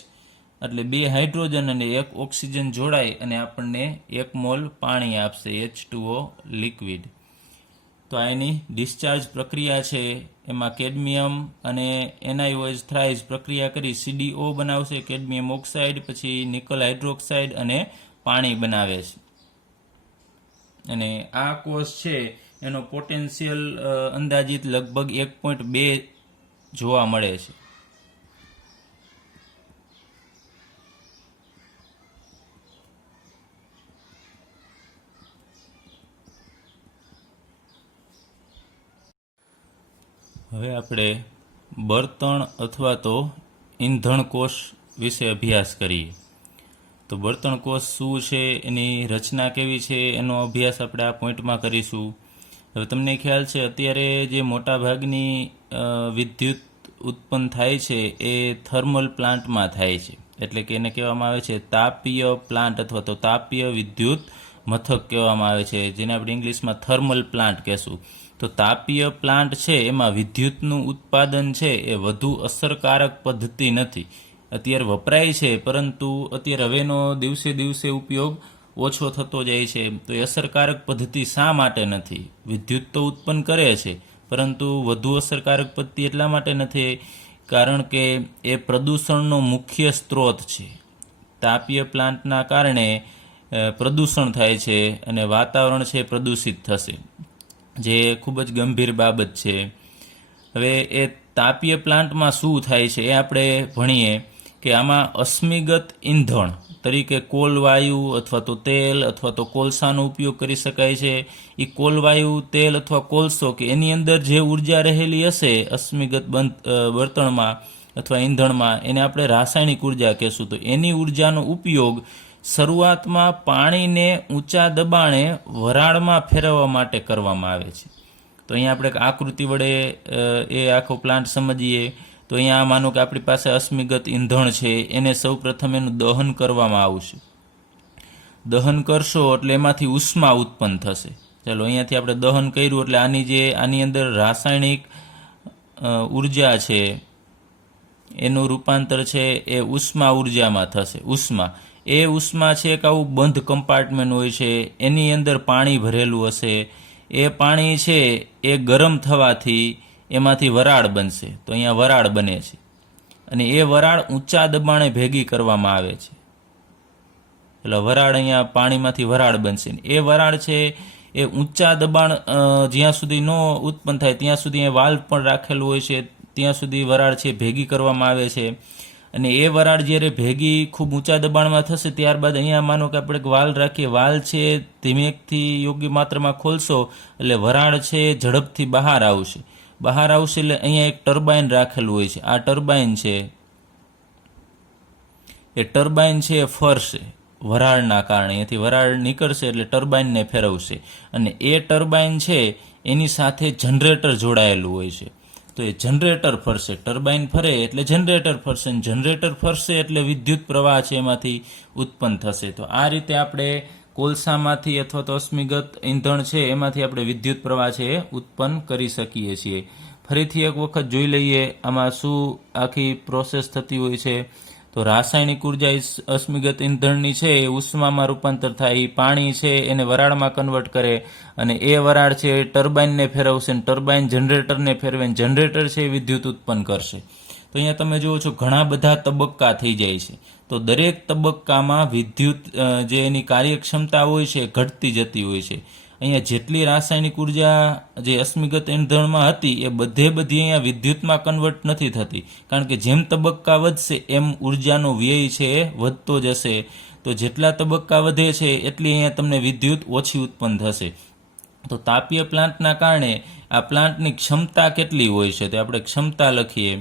એટલે 2 હાઇડ્રોજન અને એક ઓક્સિજન જોડાય અને આપણને 1 મોલ પાણી આપશે, H2O લિક્વિડ. તો આ એની ડિસ્ચાર્જ પ્રક્રિયા છે, એમાં કેડમિયમ અને NiOH થ્રાઇસ પ્રક્રિયા કરી CdO બનાવશે, કેડમિયમ ઓક્સાઇડ, પછી નિકલ હાઇડ્રોક્સાઇડ અને પાણી બનાવે છે. અને આ કોષ છે એનો પોટેન્શિયલ અંદાજિત લગભગ 1.2 જોવા મળે છે. હવે આપણે બળતણ અથવા તો ઈંધણ કોષ વિશે અભ્યાસ કરીએ. તો બળતણ કોષ શું છે, એની રચના કેવી છે, એનો અભ્યાસ આપણે આ પોઈન્ટમાં કરીશું. હવે તમને ખ્યાલ છે અત્યારે જે મોટાભાગની વિદ્યુત ઉત્પન્ન થાય છે એ થર્મલ પ્લાન્ટમાં થાય છે, એટલે કે એને કહેવામાં આવે છે તાપીય પ્લાન્ટ અથવા તો તાપીય વિદ્યુત મથક કહેવામાં આવે છે, જેને આપણે ઇંગ્લિશમાં થર્મલ પ્લાન્ટ કહેશું. તો તાપીય પ્લાન્ટ છે એમાં વિદ્યુતનું ઉત્પાદન છે એ વધુ અસરકારક પદ્ધતિ નથી. અત્યારે વપરાય છે, પરંતુ અત્યારે હવેનો દિવસે દિવસે ઉપયોગ ઓછો થતો જાય છે. તો એ અસરકારક પદ્ધતિ શા માટે નથી? વિદ્યુત તો ઉત્પન્ન કરે છે, પરંતુ વધુ અસરકારક પદ્ધતિ એટલા માટે નથી કારણ કે એ પ્રદૂષણનો મુખ્ય સ્ત્રોત છે. તાપીય પ્લાન્ટના કારણે પ્રદૂષણ થાય છે અને વાતાવરણ છે પ્રદૂષિત થશે, જે ખૂબ જ ગંભીર બાબત છે. હવે એ તાપીય પ્લાન્ટમાં શું થાય છે એ આપણે ભણીએ કે આમાં અશ્મિગત ઈંધણ તરીકે કોલવાયુ અથવા તો તેલ અથવા તો કોલસાનો ઉપયોગ કરી શકાય છે. એ કોલવાયુ, તેલ અથવા કોલસો કે એની અંદર જે ઉર્જા રહેલી હશે અશ્મિગત બળતણમાં અથવા ઈંધણમાં, એને આપણે રાસાયણિક ઉર્જા કહેશું. તો એની ઉર્જાનો ઉપયોગ શરૂઆતમાં પાણીને ઊંચા દબાણે વરાળમાં ફેરવવા માટે કરવામાં આવે છે. તો અહીંયા આપણે આકૃતિ વડે એ આખો પ્લાન્ટ સમજીએ. તો અહીંયા માનો કે આપણી પાસે અશ્મિગત ઈંધણ છે, એને સૌપ્રથમ એનું દહન કરવામાં આવશે. દહન કરશો એટલે એમાંથી ઉષ્મા ઉત્પન્ન થશે. ચાલો અહીંયાથી આપણે દહન કર્યું એટલે આની અંદર રાસાયણિક ઉર્જા છે એનું રૂપાંતર છે એ ઉષ્મા ઉર્જામાં થશે. એ ઉષ્મા છે એક આવું બંધ કમ્પાર્ટમેન્ટ હોય છે, એની અંદર પાણી ભરેલું હશે. એ પાણી છે એ ગરમ થવાથી એમાંથી વરાળ બનશે. તો અહીંયા વરાળ બને છે અને એ વરાળ ઊંચા દબાણે ભેગી કરવામાં આવે છે. એટલે વરાળ અહીંયા પાણીમાંથી વરાળ બનશે. એ વરાળ છે એ ઊંચા દબાણ જ્યાં સુધી ન ઉત્પન્ન થાય ત્યાં સુધી એ વાલ્વ પણ રાખેલું હોય છે, ત્યાં સુધી વરાળ છે ભેગી કરવામાં આવે છે. અને એ વરાળ જ્યારે ભેગી ખૂબ ઊંચા દબાણમાં થશે ત્યારબાદ અહીંયા માનો કે આપણે વાલ રાખીએ, વાલ છે ધીમેકથી યોગ્ય માત્રામાં ખોલશો એટલે વરાળ છે ઝડપથી બહાર આવશે એટલે અહીંયા એક ટર્બાઇન રાખેલું હોય છે. આ ટર્બાઇન છે એ ટર્બાઇન છે એ ફરશે વરાળના કારણે, એથી વરાળ નીકળશે એટલે ટર્બાઇનને ફેરવશે અને એ ટર્બાઇન છે એની સાથે જનરેટર જોડાયેલું હોય છે. તો એ જનરેટર ફરશે, ટર્બાઇન ફરે એટલે જનરેટર ફરશે, અને જનરેટર ફરશે એટલે વિદ્યુત પ્રવાહ છે એમાંથી ઉત્પન્ન થશે. તો આ રીતે આપણે કોલસામાંથી અથવા તો અશ્મિગત ઈંધણ છે એમાંથી આપણે વિદ્યુત પ્રવાહ છે એ ઉત્પન્ન કરી શકીએ છીએ. ફરીથી એક વખત જોઈ લઈએ આમાં શું આખી પ્રોસેસ થતી હોય છે. તો રાસાયણિક ઉર્જા અશ્મિગત ઈંધણની છે એ ઉષ્મામાં રૂપાંતર થાય, પાણી છે એને વરાળમાં કન્વર્ટ કરે અને એ વરાળ છે ટર્બાઇનને ફેરવશે, ટર્બાઇન જનરેટરને ફેરવે, જનરેટર છે એ વિદ્યુત ઉત્પન્ન કરશે. તો અહીંયા તમે જુઓ છો ઘણા બધા તબક્કા થઈ જાય છે. તો દરેક તબક્કામાં વિદ્યુત જે એની કાર્યક્ષમતા હોય છે ઘટતી જતી હોય છે. અહીંયા જેટલી રાસાયણિક ઉર્જા જે અશ્મિગત ઈંધણમાં હતી એ બધી અહીંયા વિદ્યુતમાં કન્વર્ટ નથી થતી, કારણ કે જેમ તબક્કા વધશે એમ ઉર્જાનો વ્યય છે એ વધતો જશે. તો જેટલા તબક્કા વધે છે એટલી અહીંયા તમને વિદ્યુત ઓછી ઉત્પન્ન થશે. તો તાપીય પ્લાન્ટના કારણે આ પ્લાન્ટની ક્ષમતા કેટલી હોય છે તો આપણે ક્ષમતા લખીએ,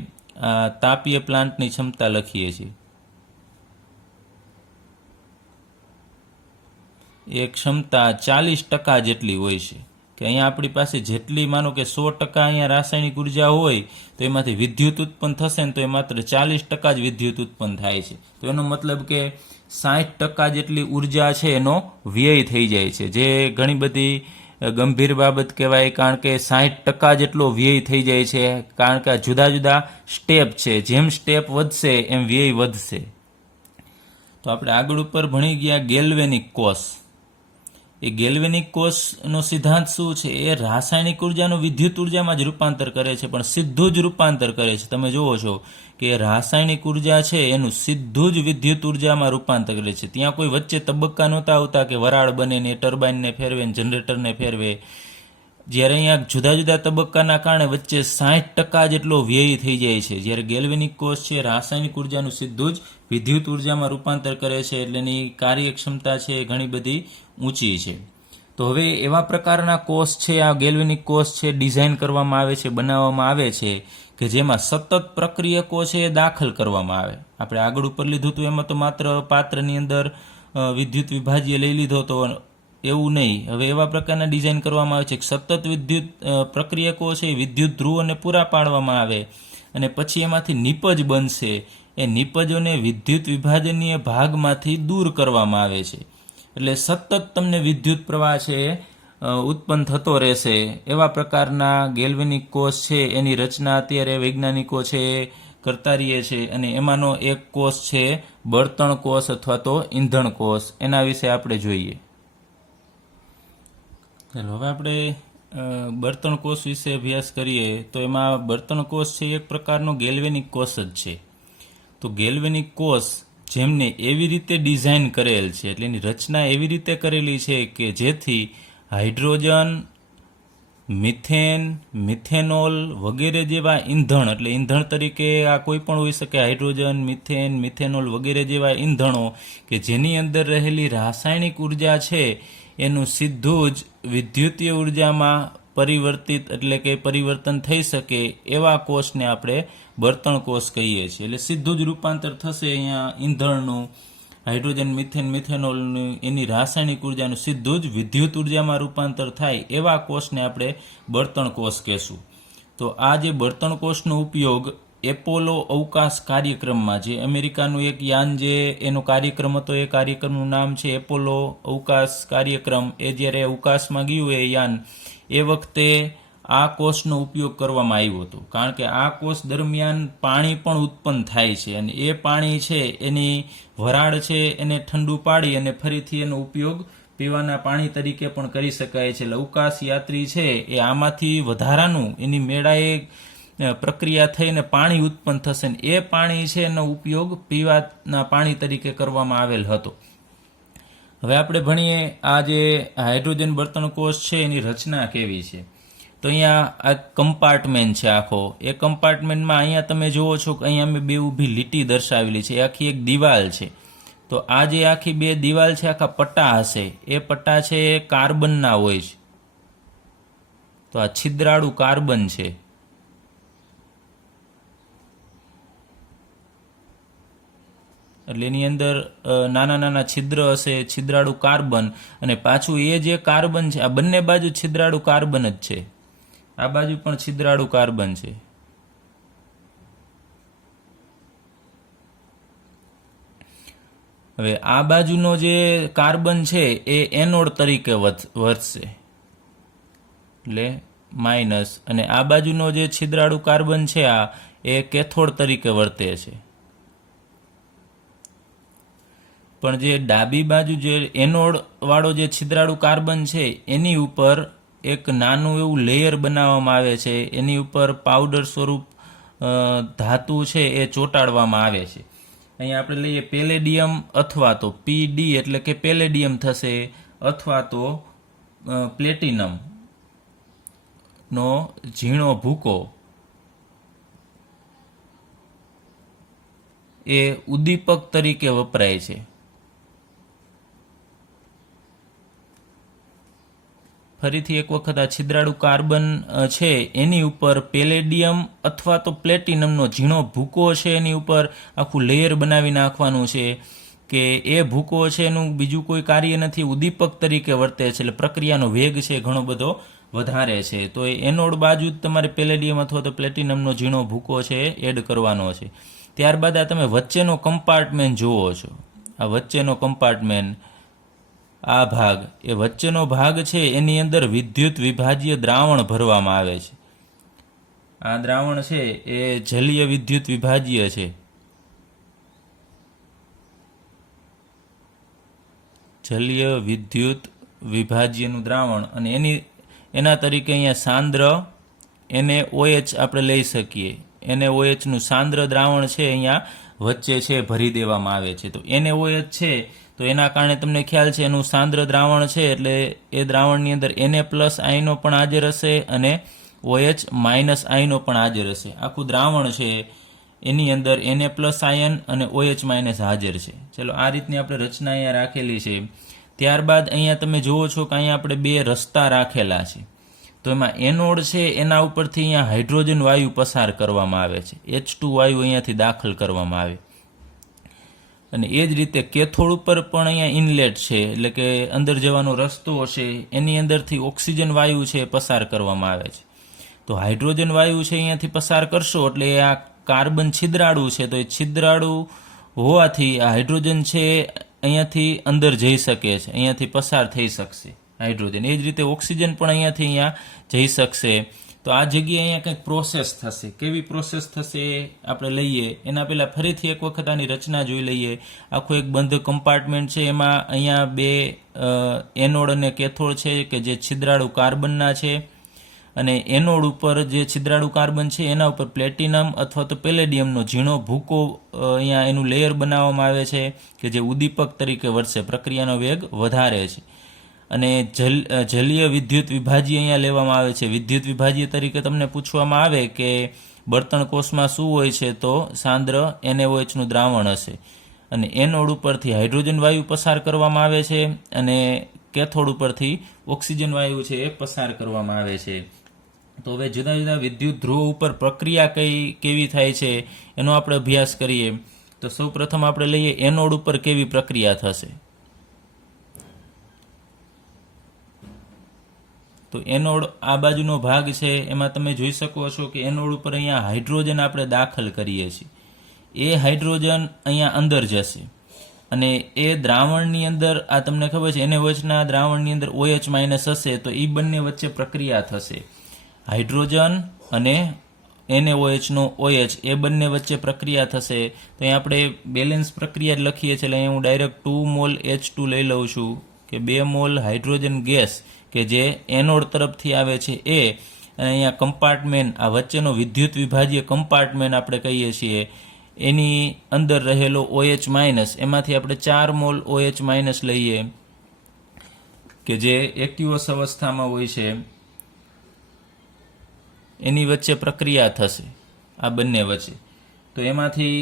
તાપીય પ્લાન્ટની ક્ષમતા લખીએ છીએ. એ ક્ષમતા 40% જેટલી હોય છે. કે અહીંયા આપણી પાસે જેટલી માનો કે 100% અહીંયા રાસાયણિક ઉર્જા હોય તો એમાંથી વિદ્યુત ઉત્પન્ન થશે ને તો એ માત્ર 40% જ વિદ્યુત ઉત્પન્ન થાય છે. તો એનો મતલબ કે 60% જેટલી ઉર્જા છે એનો વ્યય થઈ જાય છે, જે ઘણી બધી ગંભીર બાબત કહેવાય, કારણ કે 60% જેટલો વ્યય થઈ જાય છે, કારણ કે આ જુદા જુદા સ્ટેપ છે, જેમ સ્ટેપ વધશે એમ વ્યય વધશે. તો આપણે આગળ ઉપર ભણી ગયા ગેલ્વેનિક કોષ. એ ગેલ્વેનિક કોષનો સિદ્ધાંત શું છે? એ રાસાયણિક ઉર્જાનું વિદ્યુત ઉર્જામાં જ રૂપાંતર કરે છે, પણ સીધું જ રૂપાંતર કરે છે. તમે જુઓ છો કે રાસાયણિક ઉર્જા છે એનું સીધું જ વિદ્યુત ઉર્જામાં રૂપાંતર કરે છે. ત્યાં કોઈ વચ્ચે તબક્કા નહોતા આવતા કે વરાળ બને ને ટર્બાઇનને ફેરવે ને જનરેટરને ફેરવે. જ્યારે અહીંયા જુદા જુદા તબક્કાના કારણે વચ્ચે 60% જેટલો વ્યય થઈ જાય છે. જ્યારે ગેલ્વેનિક કોષ છે રાસાયણિક ઉર્જાનું સીધું જ વિદ્યુત ઉર્જામાં રૂપાંતર કરે છે, એટલે એની કાર્યક્ષમતા છે એ ઘણી બધી ઊંચી છે. તો હવે એવા પ્રકારના કોષ છે, આ ગેલ્વેનિક કોષ છે ડિઝાઇન કરવામાં આવે છે, બનાવવામાં આવે છે કે જેમાં સતત પ્રક્રિયકો છે એ દાખલ કરવામાં આવે. આપણે આગળ ઉપર લીધું હતું એમાં તો માત્ર પાત્રની અંદર વિદ્યુત વિભાજ્ય લઈ લીધો તો એવું નહીં. હવે એવા પ્રકારના ડિઝાઇન કરવામાં આવે છે કે સતત વિદ્યુત પ્રક્રિયકો છે એ વિદ્યુત ધ્રુવોને પૂરા પાડવામાં આવે અને પછી એમાંથી નિપજ બનશે. એ નિપજોને વિદ્યુત વિભાજનીય ભાગમાંથી દૂર કરવામાં આવે છે. એટલે સતત તમને વિદ્યુત પ્રવાહ છે ઉત્પન્ન થતો રહેશે. એવા પ્રકારના ગેલ્વેનિક કોષ છે એની રચના અત્યારે વૈજ્ઞાનિકો છે કરતા રહીએ છે, અને એમાંનો એક કોષ છે બળતણ કોષ અથવા તો ઈંધણ કોષ. એના વિશે આપણે જોઈએ. ચાલો હવે આપણે બળતણ કોષ વિશે અભ્યાસ કરીએ. તો એમાં બળતણ કોષ છે એક પ્રકારનો ગેલ્વેનિક કોષ જ છે. તો ગેલ્વેનિક કોષ જેમને એવી રીતે ડિઝાઇન કરેલ છે, એટલે એની રચના એવી રીતે કરેલી છે કે જેથી હાઇડ્રોજન, મિથેન, મિથેનોલ વગેરે જેવા ઈંધણ, એટલે ઈંધણ તરીકે આ કોઈ પણ હોઈ શકે, હાઇડ્રોજન, મિથેન, મિથેનોલ વગેરે જેવા ઈંધણો કે જેની અંદર રહેલી રાસાયણિક ઉર્જા છે એનું સીધું જ વિદ્યુતીય ઉર્જામાં પરિવર્તિત એટલે કે પરિવર્તન થઈ શકે એવા કોષને આપણે બળતણ કોષ કહીએ છીએ. એટલે સીધું જ રૂપાંતર થશે અહીંયા ઈંધણનું, હાઇડ્રોજન, મિથેન, મિથેનોલનું, એની રાસાયણિક ઉર્જાનું સીધું જ વિદ્યુત ઉર્જામાં રૂપાંતર થાય એવા કોષને આપણે બળતણ કોષ કહેશું. તો આ જે બળતણ કોષનો ઉપયોગ એપોલો અવકાશ કાર્યક્રમમાં, જે અમેરિકાનું એક યાન જે એનો કાર્યક્રમ હતો, એ કાર્યક્રમનું નામ છે એપોલો અવકાશ કાર્યક્રમ. એ જ્યારે અવકાશમાં ગયું એ યાન, એ વખતે આ કોષનો ઉપયોગ કરવામાં આવ્યો હતો, કારણ કે આ કોષ દરમિયાન પાણી પણ ઉત્પન્ન થાય છે અને એ પાણી છે એની વરાળ છે એને ઠંડુ પાડી અને ફરીથી એનો ઉપયોગ પીવાના પાણી તરીકે પણ કરી શકાય છે. એટલે અવકાશ યાત્રી છે એ આમાંથી વધારાનું એની મેળાએ પ્રક્રિયા થઈને પાણી ઉત્પન્ન થશે ને એ પાણી છે એનો ઉપયોગ પીવાના પાણી તરીકે કરવામાં આવેલ હતો. હવે આપણે ભણીએ આ જે હાઇડ્રોજન બળતણ કોષ છે એની રચના કેવી છે. તો અહીંયા આ કમ્પાર્ટમેન્ટ છે આખો. એ કમ્પાર્ટમેન્ટમાં અહીંયા તમે જુઓ છો કે અહીંયા મેં બે ઊભી લીટી દર્શાવેલી છે, એ આખી એક દિવાલ છે. તો આ જે આખી બે દિવાલ છે, આખા પટ્ટા હશે, એ પટ્ટા છે એ કાર્બનના હોય છે. તો આ છિદ્રાળુ કાર્બન છે. એટલે એની અંદર નાના નાના છિદ્ર હશે, છિદ્રાળુ કાર્બન, અને પાછું એ જે કાર્બન છે આ બંને બાજુ છિદ્રાળુ કાર્બન જ છે. આ બાજુ પણ છિદ્રાળુ કાર્બન છે. હવે આ બાજુનો જે કાર્બન છે એ એનોડ તરીકે વર્તશે, એટલે માઇનસ, અને આ બાજુનો જે છિદ્રાળુ કાર્બન છે આ એ કેથોડ તરીકે વર્તે છે. પણ જે ડાબી બાજુ જે એનોડ વાળો જે છિદ્રાળુ કાર્બન છે એની ઉપર એક નાનું એવું લેયર બનાવવામાં આવે છે. એની ઉપર પાવડર સ્વરૂપ ધાતુ છે એ ચોંટાડવામાં આવે છે. અહીંયા આપણે લઈએ પેલેડિયમ, અથવા તો PD એટલે કે પેલેડિયમ થશે, અથવા તો પ્લેટિનમ નો ઝીણો ભૂકો એ ઉદ્દીપક તરીકે વપરાય છે. ફરીથી એક વખત આ છિદ્રાળુ કાર્બન છે એની ઉપર પેલેડિયમ અથવા તો પ્લેટિનમનો ઝીણો ભૂકો છે એની ઉપર આખું લેયર બનાવી નાખવાનું છે કે એ ભૂકો છે એનું બીજું કોઈ કાર્ય નથી, ઉદ્દીપક તરીકે વર્તે છે. એટલે પ્રક્રિયાનો વેગ છે ઘણો બધો વધારે છે. તો એ એનોડ બાજુ જ તમારે પેલેડિયમ અથવા તો પ્લેટિનમનો ઝીણો ભૂકો છે એડ કરવાનો છે. ત્યારબાદ આ તમે વચ્ચેનો કમ્પાર્ટમેન્ટ જુઓ છો. આ વચ્ચેનો કમ્પાર્ટમેન્ટ, આ ભાગ, એ વચ્ચેનો ભાગ છે એની અંદર વિદ્યુત વિભાજ્ય દ્રાવણ ભરવામાં આવે છે. આ દ્રાવણ છે એ જલીય વિદ્યુત વિભાજ્ય છે. જલીય વિદ્યુત વિભાજ્યનું દ્રાવણ, અને એના તરીકે અહીંયા સાંદ્ર NaOH આપણે લઈ શકીએ. NaOH નું સાંદ્ર દ્રાવણ છે અહીંયા વચ્ચે છે ભરી દેવામાં આવે છે. તો NaOH છે તો એના કારણે તમને ખ્યાલ છે એનું સાંદ્ર દ્રાવણ છે, એટલે એ દ્રાવણની અંદર Na+ આયનો પણ હાજર હશે અને OH- આયનો પણ હાજર હશે. આખું દ્રાવણ છે એની અંદર Na+ આયન અને OH- હાજર છે. ચલો આ રીતની આપણે રચના અહીંયા રાખેલી છે. ત્યારબાદ અહીંયા તમે જુઓ છો કે અહીંયા આપણે બે રસ્તા રાખેલા છે. તો એમાં એનોડ છે એના ઉપરથી અહીંયા હાઇડ્રોજન વાયુ પસાર કરવામાં આવે છે. H2 વાયુ અહીંયાથી દાખલ કરવામાં આવે, અને એ જ રીતે કેથોડ ઉપર પણ અહીંયા ઇનલેટ છે, એટલે કે અંદર જવાનો રસ્તો છે, એની અંદરથી ઓક્સિજન વાયુ છે પસાર કરવામાં આવે છે. તો હાઇડ્રોજન વાયુ છે અહીંયાથી પસાર કરશો એટલે આ કાર્બન છિદ્રાળુ છે, તો એ છિદ્રાળુ હોવાથી આ હાઇડ્રોજન છે અહીંયાથી અંદર જઈ શકે છે, અહીંયાથી પસાર થઈ શકશે હાઇડ્રોજન. એ જ રીતે ઓક્સિજન પણ અહીંયાથી અહીંયા જઈ શકશે. તો આ જગ્યાએ અહીંયા કંઈક પ્રોસેસ થશે. કેવી પ્રોસેસ થશે આપણે લઈએ એના પહેલાં ફરીથી એક વખત આની રચના જોઈ લઈએ. આખું એક બંધ કમ્પાર્ટમેન્ટ છે, એમાં અહીંયા બે એનોડ અને કેથોડ છે કે જે છિદ્રાળુ કાર્બનના છે, અને એનોડ ઉપર જે છિદ્રાળુ કાર્બન છે એના ઉપર પ્લેટિનમ અથવા તો પેલેડિયમનો ઝીણો ભૂકો અહીંયા એનું લેયર બનાવવામાં આવે છે કે જે ઉદ્દીપક તરીકે વર્તે, પ્રક્રિયાનો વેગ વધારે છે. અને જલીય વિદ્યુત વિભાજ્ય અહીંયા લેવામાં આવે છે. વિદ્યુત વિભાજ્ય તરીકે તમને પૂછવામાં આવે કે બળતણ કોષમાં શું હોય છે, તો સાંદ્ર NaOH નું દ્રાવણ હશે, અને એનોડ ઉપરથી હાઇડ્રોજન વાયુ પસાર કરવામાં આવે છે અને કેથોડ ઉપરથી ઓક્સિજન વાયુ છે એ પસાર કરવામાં આવે છે. તો હવે જુદા જુદા વિદ્યુત ધ્રુવ ઉપર પ્રક્રિયા કેવી થાય છે એનો આપણે અભ્યાસ કરીએ. તો સૌ પ્રથમ આપણે લઈએ એનોડ ઉપર કેવી પ્રક્રિયા થશે. તો તો એનોડ આ બાજુનો ભાગ છે એમાં તમે જોઈ શકો છો કે એનોડ ઉપર અહીંયા હાઇડ્રોજન આપણે દાખલ કરીએ છીએ. એ હાઇડ્રોજન અહીંયા અંદર જશે અને એ દ્રાવણની અંદર આ તમને ખબર છે NaOH દ્રાવણની અંદર OH માઇનસ હશે તો એ બંને વચ્ચે પ્રક્રિયા થશે. હાઇડ્રોજન અને NaOH નો OH એ બંને વચ્ચે પ્રક્રિયા થશે. તો અહીં આપણે બેલેન્સ પ્રક્રિયા જ લખીએ છીએ એટલે અહીં હું ડાયરેક્ટ 2 મોલ H2 લઈ લઉં છું કે 2 મોલ હાઇડ્રોજન ગેસ કે જે એનોડ તરફથી આવે છે એ, અને અહીંયા કમ્પાર્ટમેન્ટ આ વચ્ચેનો વિદ્યુત વિભાજ્ય કમ્પાર્ટમેન્ટ આપણે કહીએ છીએ એની અંદર રહેલો OH માઇનસ એમાંથી આપણે 4 મોલ OH માઇનસ લઈએ કે જે એક્યુઅસ અવસ્થામાં હોય છે. એની વચ્ચે પ્રક્રિયા થશે આ બંને વચ્ચે. તો એમાંથી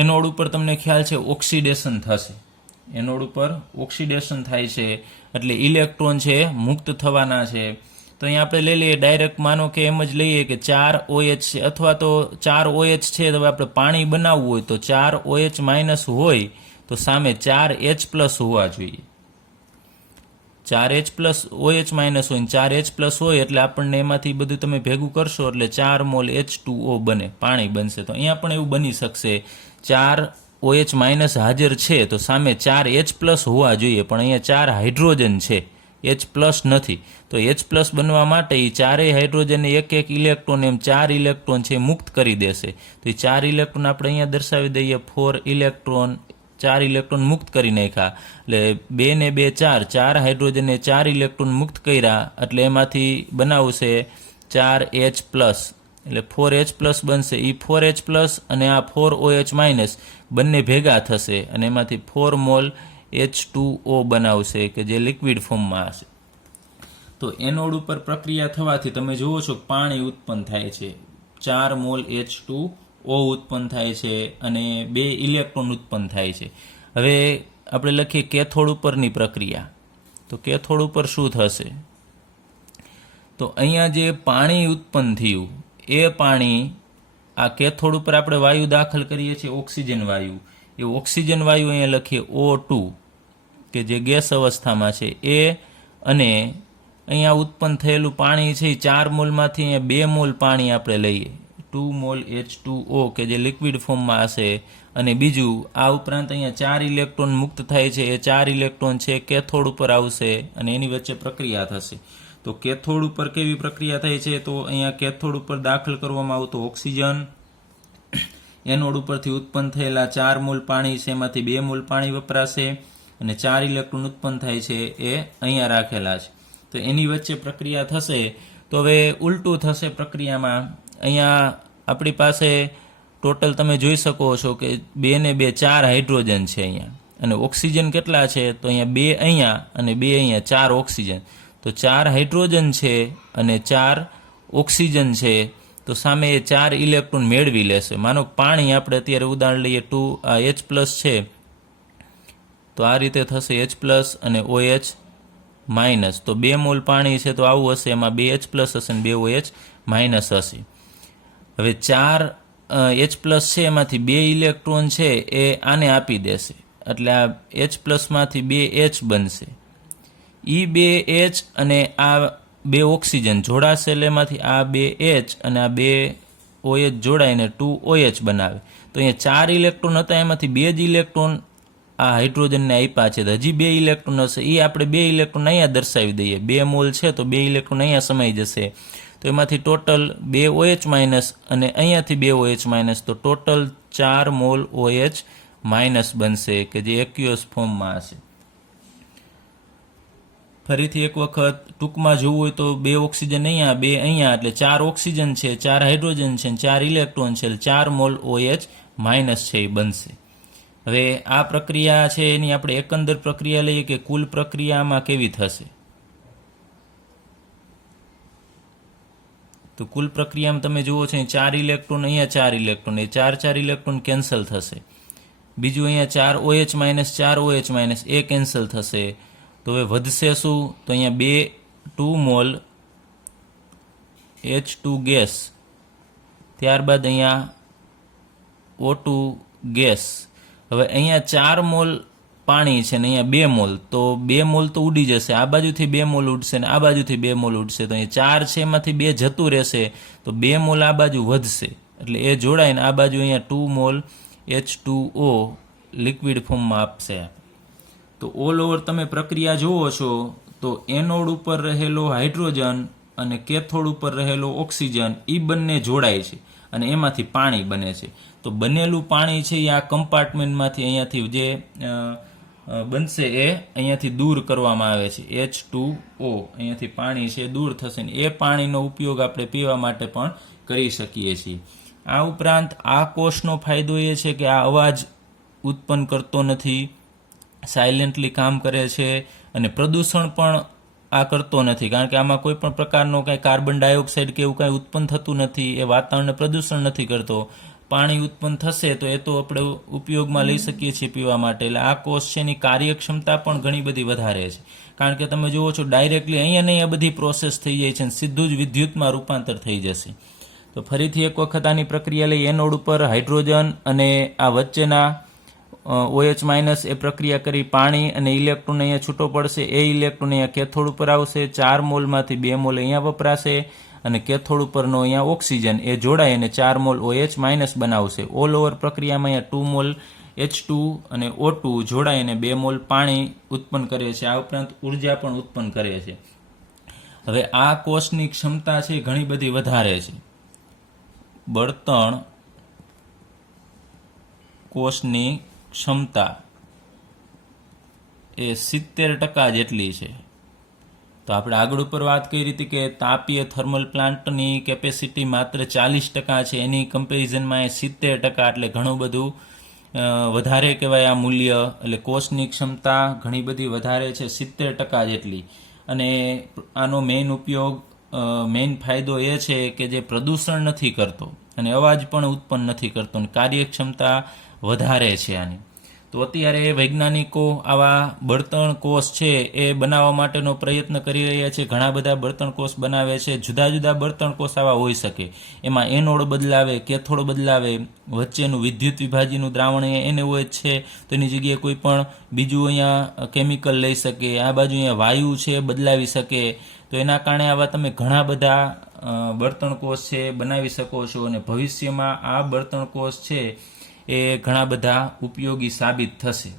એનોડ ઉપર તમને ખ્યાલ છે ઓક્સિડેશન થશે. એનોડ ઉપર ઓક્સિડેશન થાય છે એટલે ઇલેક્ટ્રોન છે મુક્ત થવાના છે. તો અહીંયા આપણે લઈ લઈએ ડાયરેક્ટ, માનો કે એમ જ લઈએ કે 4 OH છે અથવા તો 4 OH છે તો આપણે પાણી બનાવવું હોય તો 4 OH માઇનસ હોય તો સામે 4 H પ્લસ હોવા જોઈએ. 4 H પ્લસ OH માઇનસ હોય 4 H પ્લસ હોય એટલે આપણને એમાંથી બધું તમે ભેગું કરશો એટલે 4 મોલ H2O બને, પાણી બનશે. તો અહીંયા પણ એવું બની શકશે 4 OH માઇનસ હાજર છે તો સામે 4 H પ્લસ હોવા જોઈએ, પણ અહીંયા 4 હાઇડ્રોજન છે, H પ્લસ નથી. તો H પ્લસ બનવા માટે એ ચારેય હાઇડ્રોજનને એક ઇલેક્ટ્રોન એમ 4 ઇલેક્ટ્રોન છે મુક્ત કરી દેશે. તો એ 4 ઇલેક્ટ્રોન આપણે અહીંયા દર્શાવી દઈએ 4 ઇલેક્ટ્રોન, 4 ઇલેક્ટ્રોન મુક્ત કરી નાખ્યા એટલે 2 ને 2 4, 4 હાઇડ્રોજનને 4 ઇલેક્ટ્રોન મુક્ત કર્યા એટલે એમાંથી બનાવશે 4H પ્લસ એટલે 4H પ્લસ બનશે. એ 4H પ્લસ અને આ 4OH માઇનસ બંને ભેગા થશે અને એમાંથી 4 મોલ H2O બનાવશે કે જે લિક્વિડ ફોર્મમાં હશે. તો એનોડ ઉપર પ્રક્રિયા થવાથી તમે જુઓ છો પાણી ઉત્પન્ન થાય છે, 4 મોલ H2O ઉત્પન્ન થાય છે અને 2 ઇલેક્ટ્રોન ઉત્પન્ન થાય છે. હવે આપણે લખીએ કેથોડ ઉપરની પ્રક્રિયા. તો કેથોડ ઉપર શું થશે? તો અહીંયા જે પાણી ઉત્પન્ન થયું એ પાણી આ કેથોડ ઉપર આપણે વાયુ દાખલ કરીએ છીએ ઓક્સિજન વાયુ, એ ઓક્સિજન વાયુ અહીંયા લખીએ O2 કે જે ગેસ અવસ્થામાં છે એ, અને અહીંયા ઉત્પન્ન થયેલું પાણી છે 4 મોલમાંથી અહીંયા 2 મોલ પાણી આપણે લઈએ 2 મોલ H2O કે જે લિક્વિડ ફોર્મમાં હશે. અને બીજું આ ઉપરાંત અહીંયા 4 ઇલેક્ટ્રોન મુક્ત થાય છે, એ 4 ઇલેક્ટ્રોન છે કેથોડ ઉપર આવશે અને એની વચ્ચે પ્રક્રિયા થશે. તો કેથોડ ઉપર કેવી પ્રક્રિયા થાય છે? તો અહીંયા કેથોડ ઉપર દાખલ કરવામાં આવતો ઓક્સિજન, એનોડ ઉપરથી ઉત્પન્ન થયેલા 4 મોલ પાણી છે એમાંથી 2 મોલ પાણી વપરાશે અને 4 ઇલેક્ટ્રોન ઉત્પન્ન થાય છે એ અહીંયા રાખેલા છે. તો એની વચ્ચે પ્રક્રિયા થશે. તો હવે ઉલટું થશે પ્રક્રિયામાં. અહીંયા આપણી પાસે ટોટલ તમે જોઈ શકો છો કે 2 ને 2 4 હાઇડ્રોજન છે અહીંયા, અને ઓક્સિજન કેટલા છે? તો અહીંયા 2 અહીંયા અને 2 અહીંયા, 4 ઓક્સિજન. તો 4 હાઇડ્રોજન છે અને 4 ઓક્સિજન છે. તો સામે એ 4 ઇલેક્ટ્રોન મેળવી લેશે. માનો પાણી આપણે અત્યારે ઉદાહરણ લઈએ 2 આ H પ્લસ છે તો આ રીતે થશે H પ્લસ અને OH માઇનસ. તો 2 મોલ પાણી છે તો આવું હશે, એમાં 2 H પ્લસ હશે અને 2 OH માઇનસ હશે. હવે 4 H પ્લસ છે એમાંથી 2 ઇલેક્ટ્રોન છે એ આને આપી દેશે એટલે આ H પ્લસમાંથી 2 H બનશે. એ 2 H અને આ 2 ઓક્સિજન જોડાશે એટલે એમાંથી આ 2 H અને આ 2 OH જોડાઈને 2 OH બનાવે. તો અહીંયા 4 ઇલેક્ટ્રોન હતા એમાંથી 2 જ ઇલેક્ટ્રોન આ હાઇડ્રોજનને આપ્યા છે. તો હજી 2 ઇલેક્ટ્રોન હશે, એ આપણે 2 ઇલેક્ટ્રોન અહીંયા દર્શાવી દઈએ. 2 મોલ છે તો 2 ઇલેક્ટ્રોન અહીંયા સમાઈ જશે. તો એમાંથી ટોટલ 2 OH માઇનસ અને અહીંયાથી 2 OH માઇનસ, તો ટોટલ 4 મોલ OH માઇનસ બનશે કે જે એક્યુઅસ ફોર્મમાં હશે. ફરીથી એક વખત ટૂંકમાં જોવું હોય તો 2 ઓક્સિજન અહીંયા, 2 અહીંયા, એટલે 4 ઓક્સિજન છે, 4 હાઇડ્રોજન છે, 4 ઇલેક્ટ્રોન છે, 4 મોલ OH માઇનસ છે એ બનશે. હવે આ પ્રક્રિયા છે એની આપણે એકંદર પ્રક્રિયા લઈએ કે કુલ પ્રક્રિયામાં કેવી થશે. તો કુલ પ્રક્રિયામાં તમે જુઓ છો 4 ઇલેક્ટ્રોન, અહીંયા 4 ઇલેક્ટ્રોન, એ 4 ઇલેક્ટ્રોન કેન્સલ થશે. બીજું અહીંયા 4 OH માઇનસ 4 OH માઇનસ એ કેન્સલ થશે. તો હવે વધશે શું? તો અહીંયા 2 મોલ H2 ગેસ, ત્યારબાદ અહીંયા O2 ગેસ. હવે અહીંયા 4 મોલ પાણી છે ને અહીંયા 2 મોલ, તો 2 મોલ તો ઉડી જશે, આ બાજુથી 2 મોલ ઉડશે ને આ બાજુથી 2 મોલ ઉડશે, તો અહીંયા 4 છે એમાંથી 2 જતું રહેશે, તો 2 મોલ આ બાજુ વધશે, એટલે એ જોડાઈને આ બાજુ અહીંયા 2 મોલ H2O લિક્વિડ ફોર્મમાં આપશે. તો ઓલ ઓવર તમે પ્રક્રિયા જુઓ છો તો એનોડ ઉપર રહેલો હાઇડ્રોજન અને કેથોડ ઉપર રહેલો ઓક્સિજન એ બંને જોડાય છે અને એમાંથી પાણી બને છે. તો બનેલું પાણી છે એ આ કમ્પાર્ટમેન્ટમાંથી અહીંયાથી જે બનશે એ અહીંયાથી દૂર કરવામાં આવે છે, H2O અહીંયાથી પાણી છે દૂર થશે ને એ પાણીનો ઉપયોગ આપણે પીવા માટે પણ કરી શકીએ છીએ. આ ઉપરાંત આ કોષનો ફાયદો એ છે કે આ અવાજ ઉત્પન્ન કરતો નથી, સાયલેન્ટલી કામ કરે છે અને પ્રદૂષણ પણ આ કરતો નથી, કારણ કે આમાં કોઈ પણ પ્રકારનો કાંઈ કાર્બન ડાયોક્સાઇડ કે એવું કાંઈ ઉત્પન્ન થતું નથી, એ વાતાવરણને પ્રદૂષણ નથી કરતો. પાણી ઉત્પન્ન થશે તો એ તો આપણે ઉપયોગમાં લઈ શકીએ છીએ પીવા માટે. એટલે આ કોષ છે એની કાર્યક્ષમતા પણ ઘણી બધી વધારે છે, કારણ કે તમે જુઓ છો ડાયરેક્ટલી અહીંયા ને અહીંયા બધી પ્રોસેસ થઈ જાય છે અને સીધું જ વિદ્યુતમાં રૂપાંતર થઈ જશે. તો ફરીથી એક વખત આની પ્રક્રિયા લઈ, એનોડ ઉપર હાઇડ્રોજન અને આ વચ્ચેના OH- એ પ્રક્રિયા કરી પાણી અને ઇલેક્ટ્રોન અહીંયા છૂટો પડશે, એ ઇલેક્ટ્રોન અહીંયા કેથોડ ઉપર આવશે, 4 મોલમાંથી 2 મોલ અહીંયા વપરાશે અને કેથોડ ઉપરનો અહીંયા ઓક્સિજન એ જોડાય અને 4 મોલ OH- બનાવશે. ઓલ ઓવર પ્રક્રિયામાં અહીંયા 2 મોલ H2 અને O2 જોડાય અને 2 મોલ પાણી ઉત્પન્ન કરે છે. આ ઉપરાંત ઉર્જા પણ ઉત્પન્ન કરે છે. હવે આ કોષની ક્ષમતા છે ઘણી બધી વધારે છે. બળતણ કોષની ક્ષમતા એ 70% જેટલી છે. તો આપણે આગળ ઉપર વાત કરી હતી કે તાપીય થર્મલ પ્લાન્ટની કેપેસિટી માત્ર 40% છે, એની કમ્પેરિઝનમાં એ 70%, એટલે ઘણું બધું વધારે કહેવાય આ મૂલ્ય. એટલે કોષની ક્ષમતા ઘણી બધી વધારે છે, 70% જેટલી. અને આનો મેઇન ઉપયોગ, મેઇન ફાયદો એ છે કે જે પ્રદૂષણ નથી કરતો અને અવાજ પણ ઉત્પન્ન નથી કરતો અને કાર્યક્ષમતા વધારે છે આની. તો અત્યારે વૈજ્ઞાનિકો આવા બળતણ કોષ છે એ બનાવવા માટેનો પ્રયત્ન કરી રહ્યા છે. ઘણા બધા બળતણ કોષ બનાવે છે. જુદા જુદા બળતણ કોષ આવા હોઈ શકે, એમાં એનોડ બદલાવે, કેથોડ બદલાવે, વચ્ચેનું વિદ્યુત વિભાજીનું દ્રાવણ એને હોય છે તો એની જગ્યાએ કોઈ પણ બીજું અહીંયા કેમિકલ લઈ શકે, આ બાજુ અહીંયા વાયુ છે બદલાવી શકે. તો એના કારણે આવા તમે ઘણા બધા બળતણ કોષ છે બનાવી શકો છો અને ભવિષ્યમાં આ બળતણ કોષ છે એ ઘણા બધા ઉપયોગી સાબિત થશે.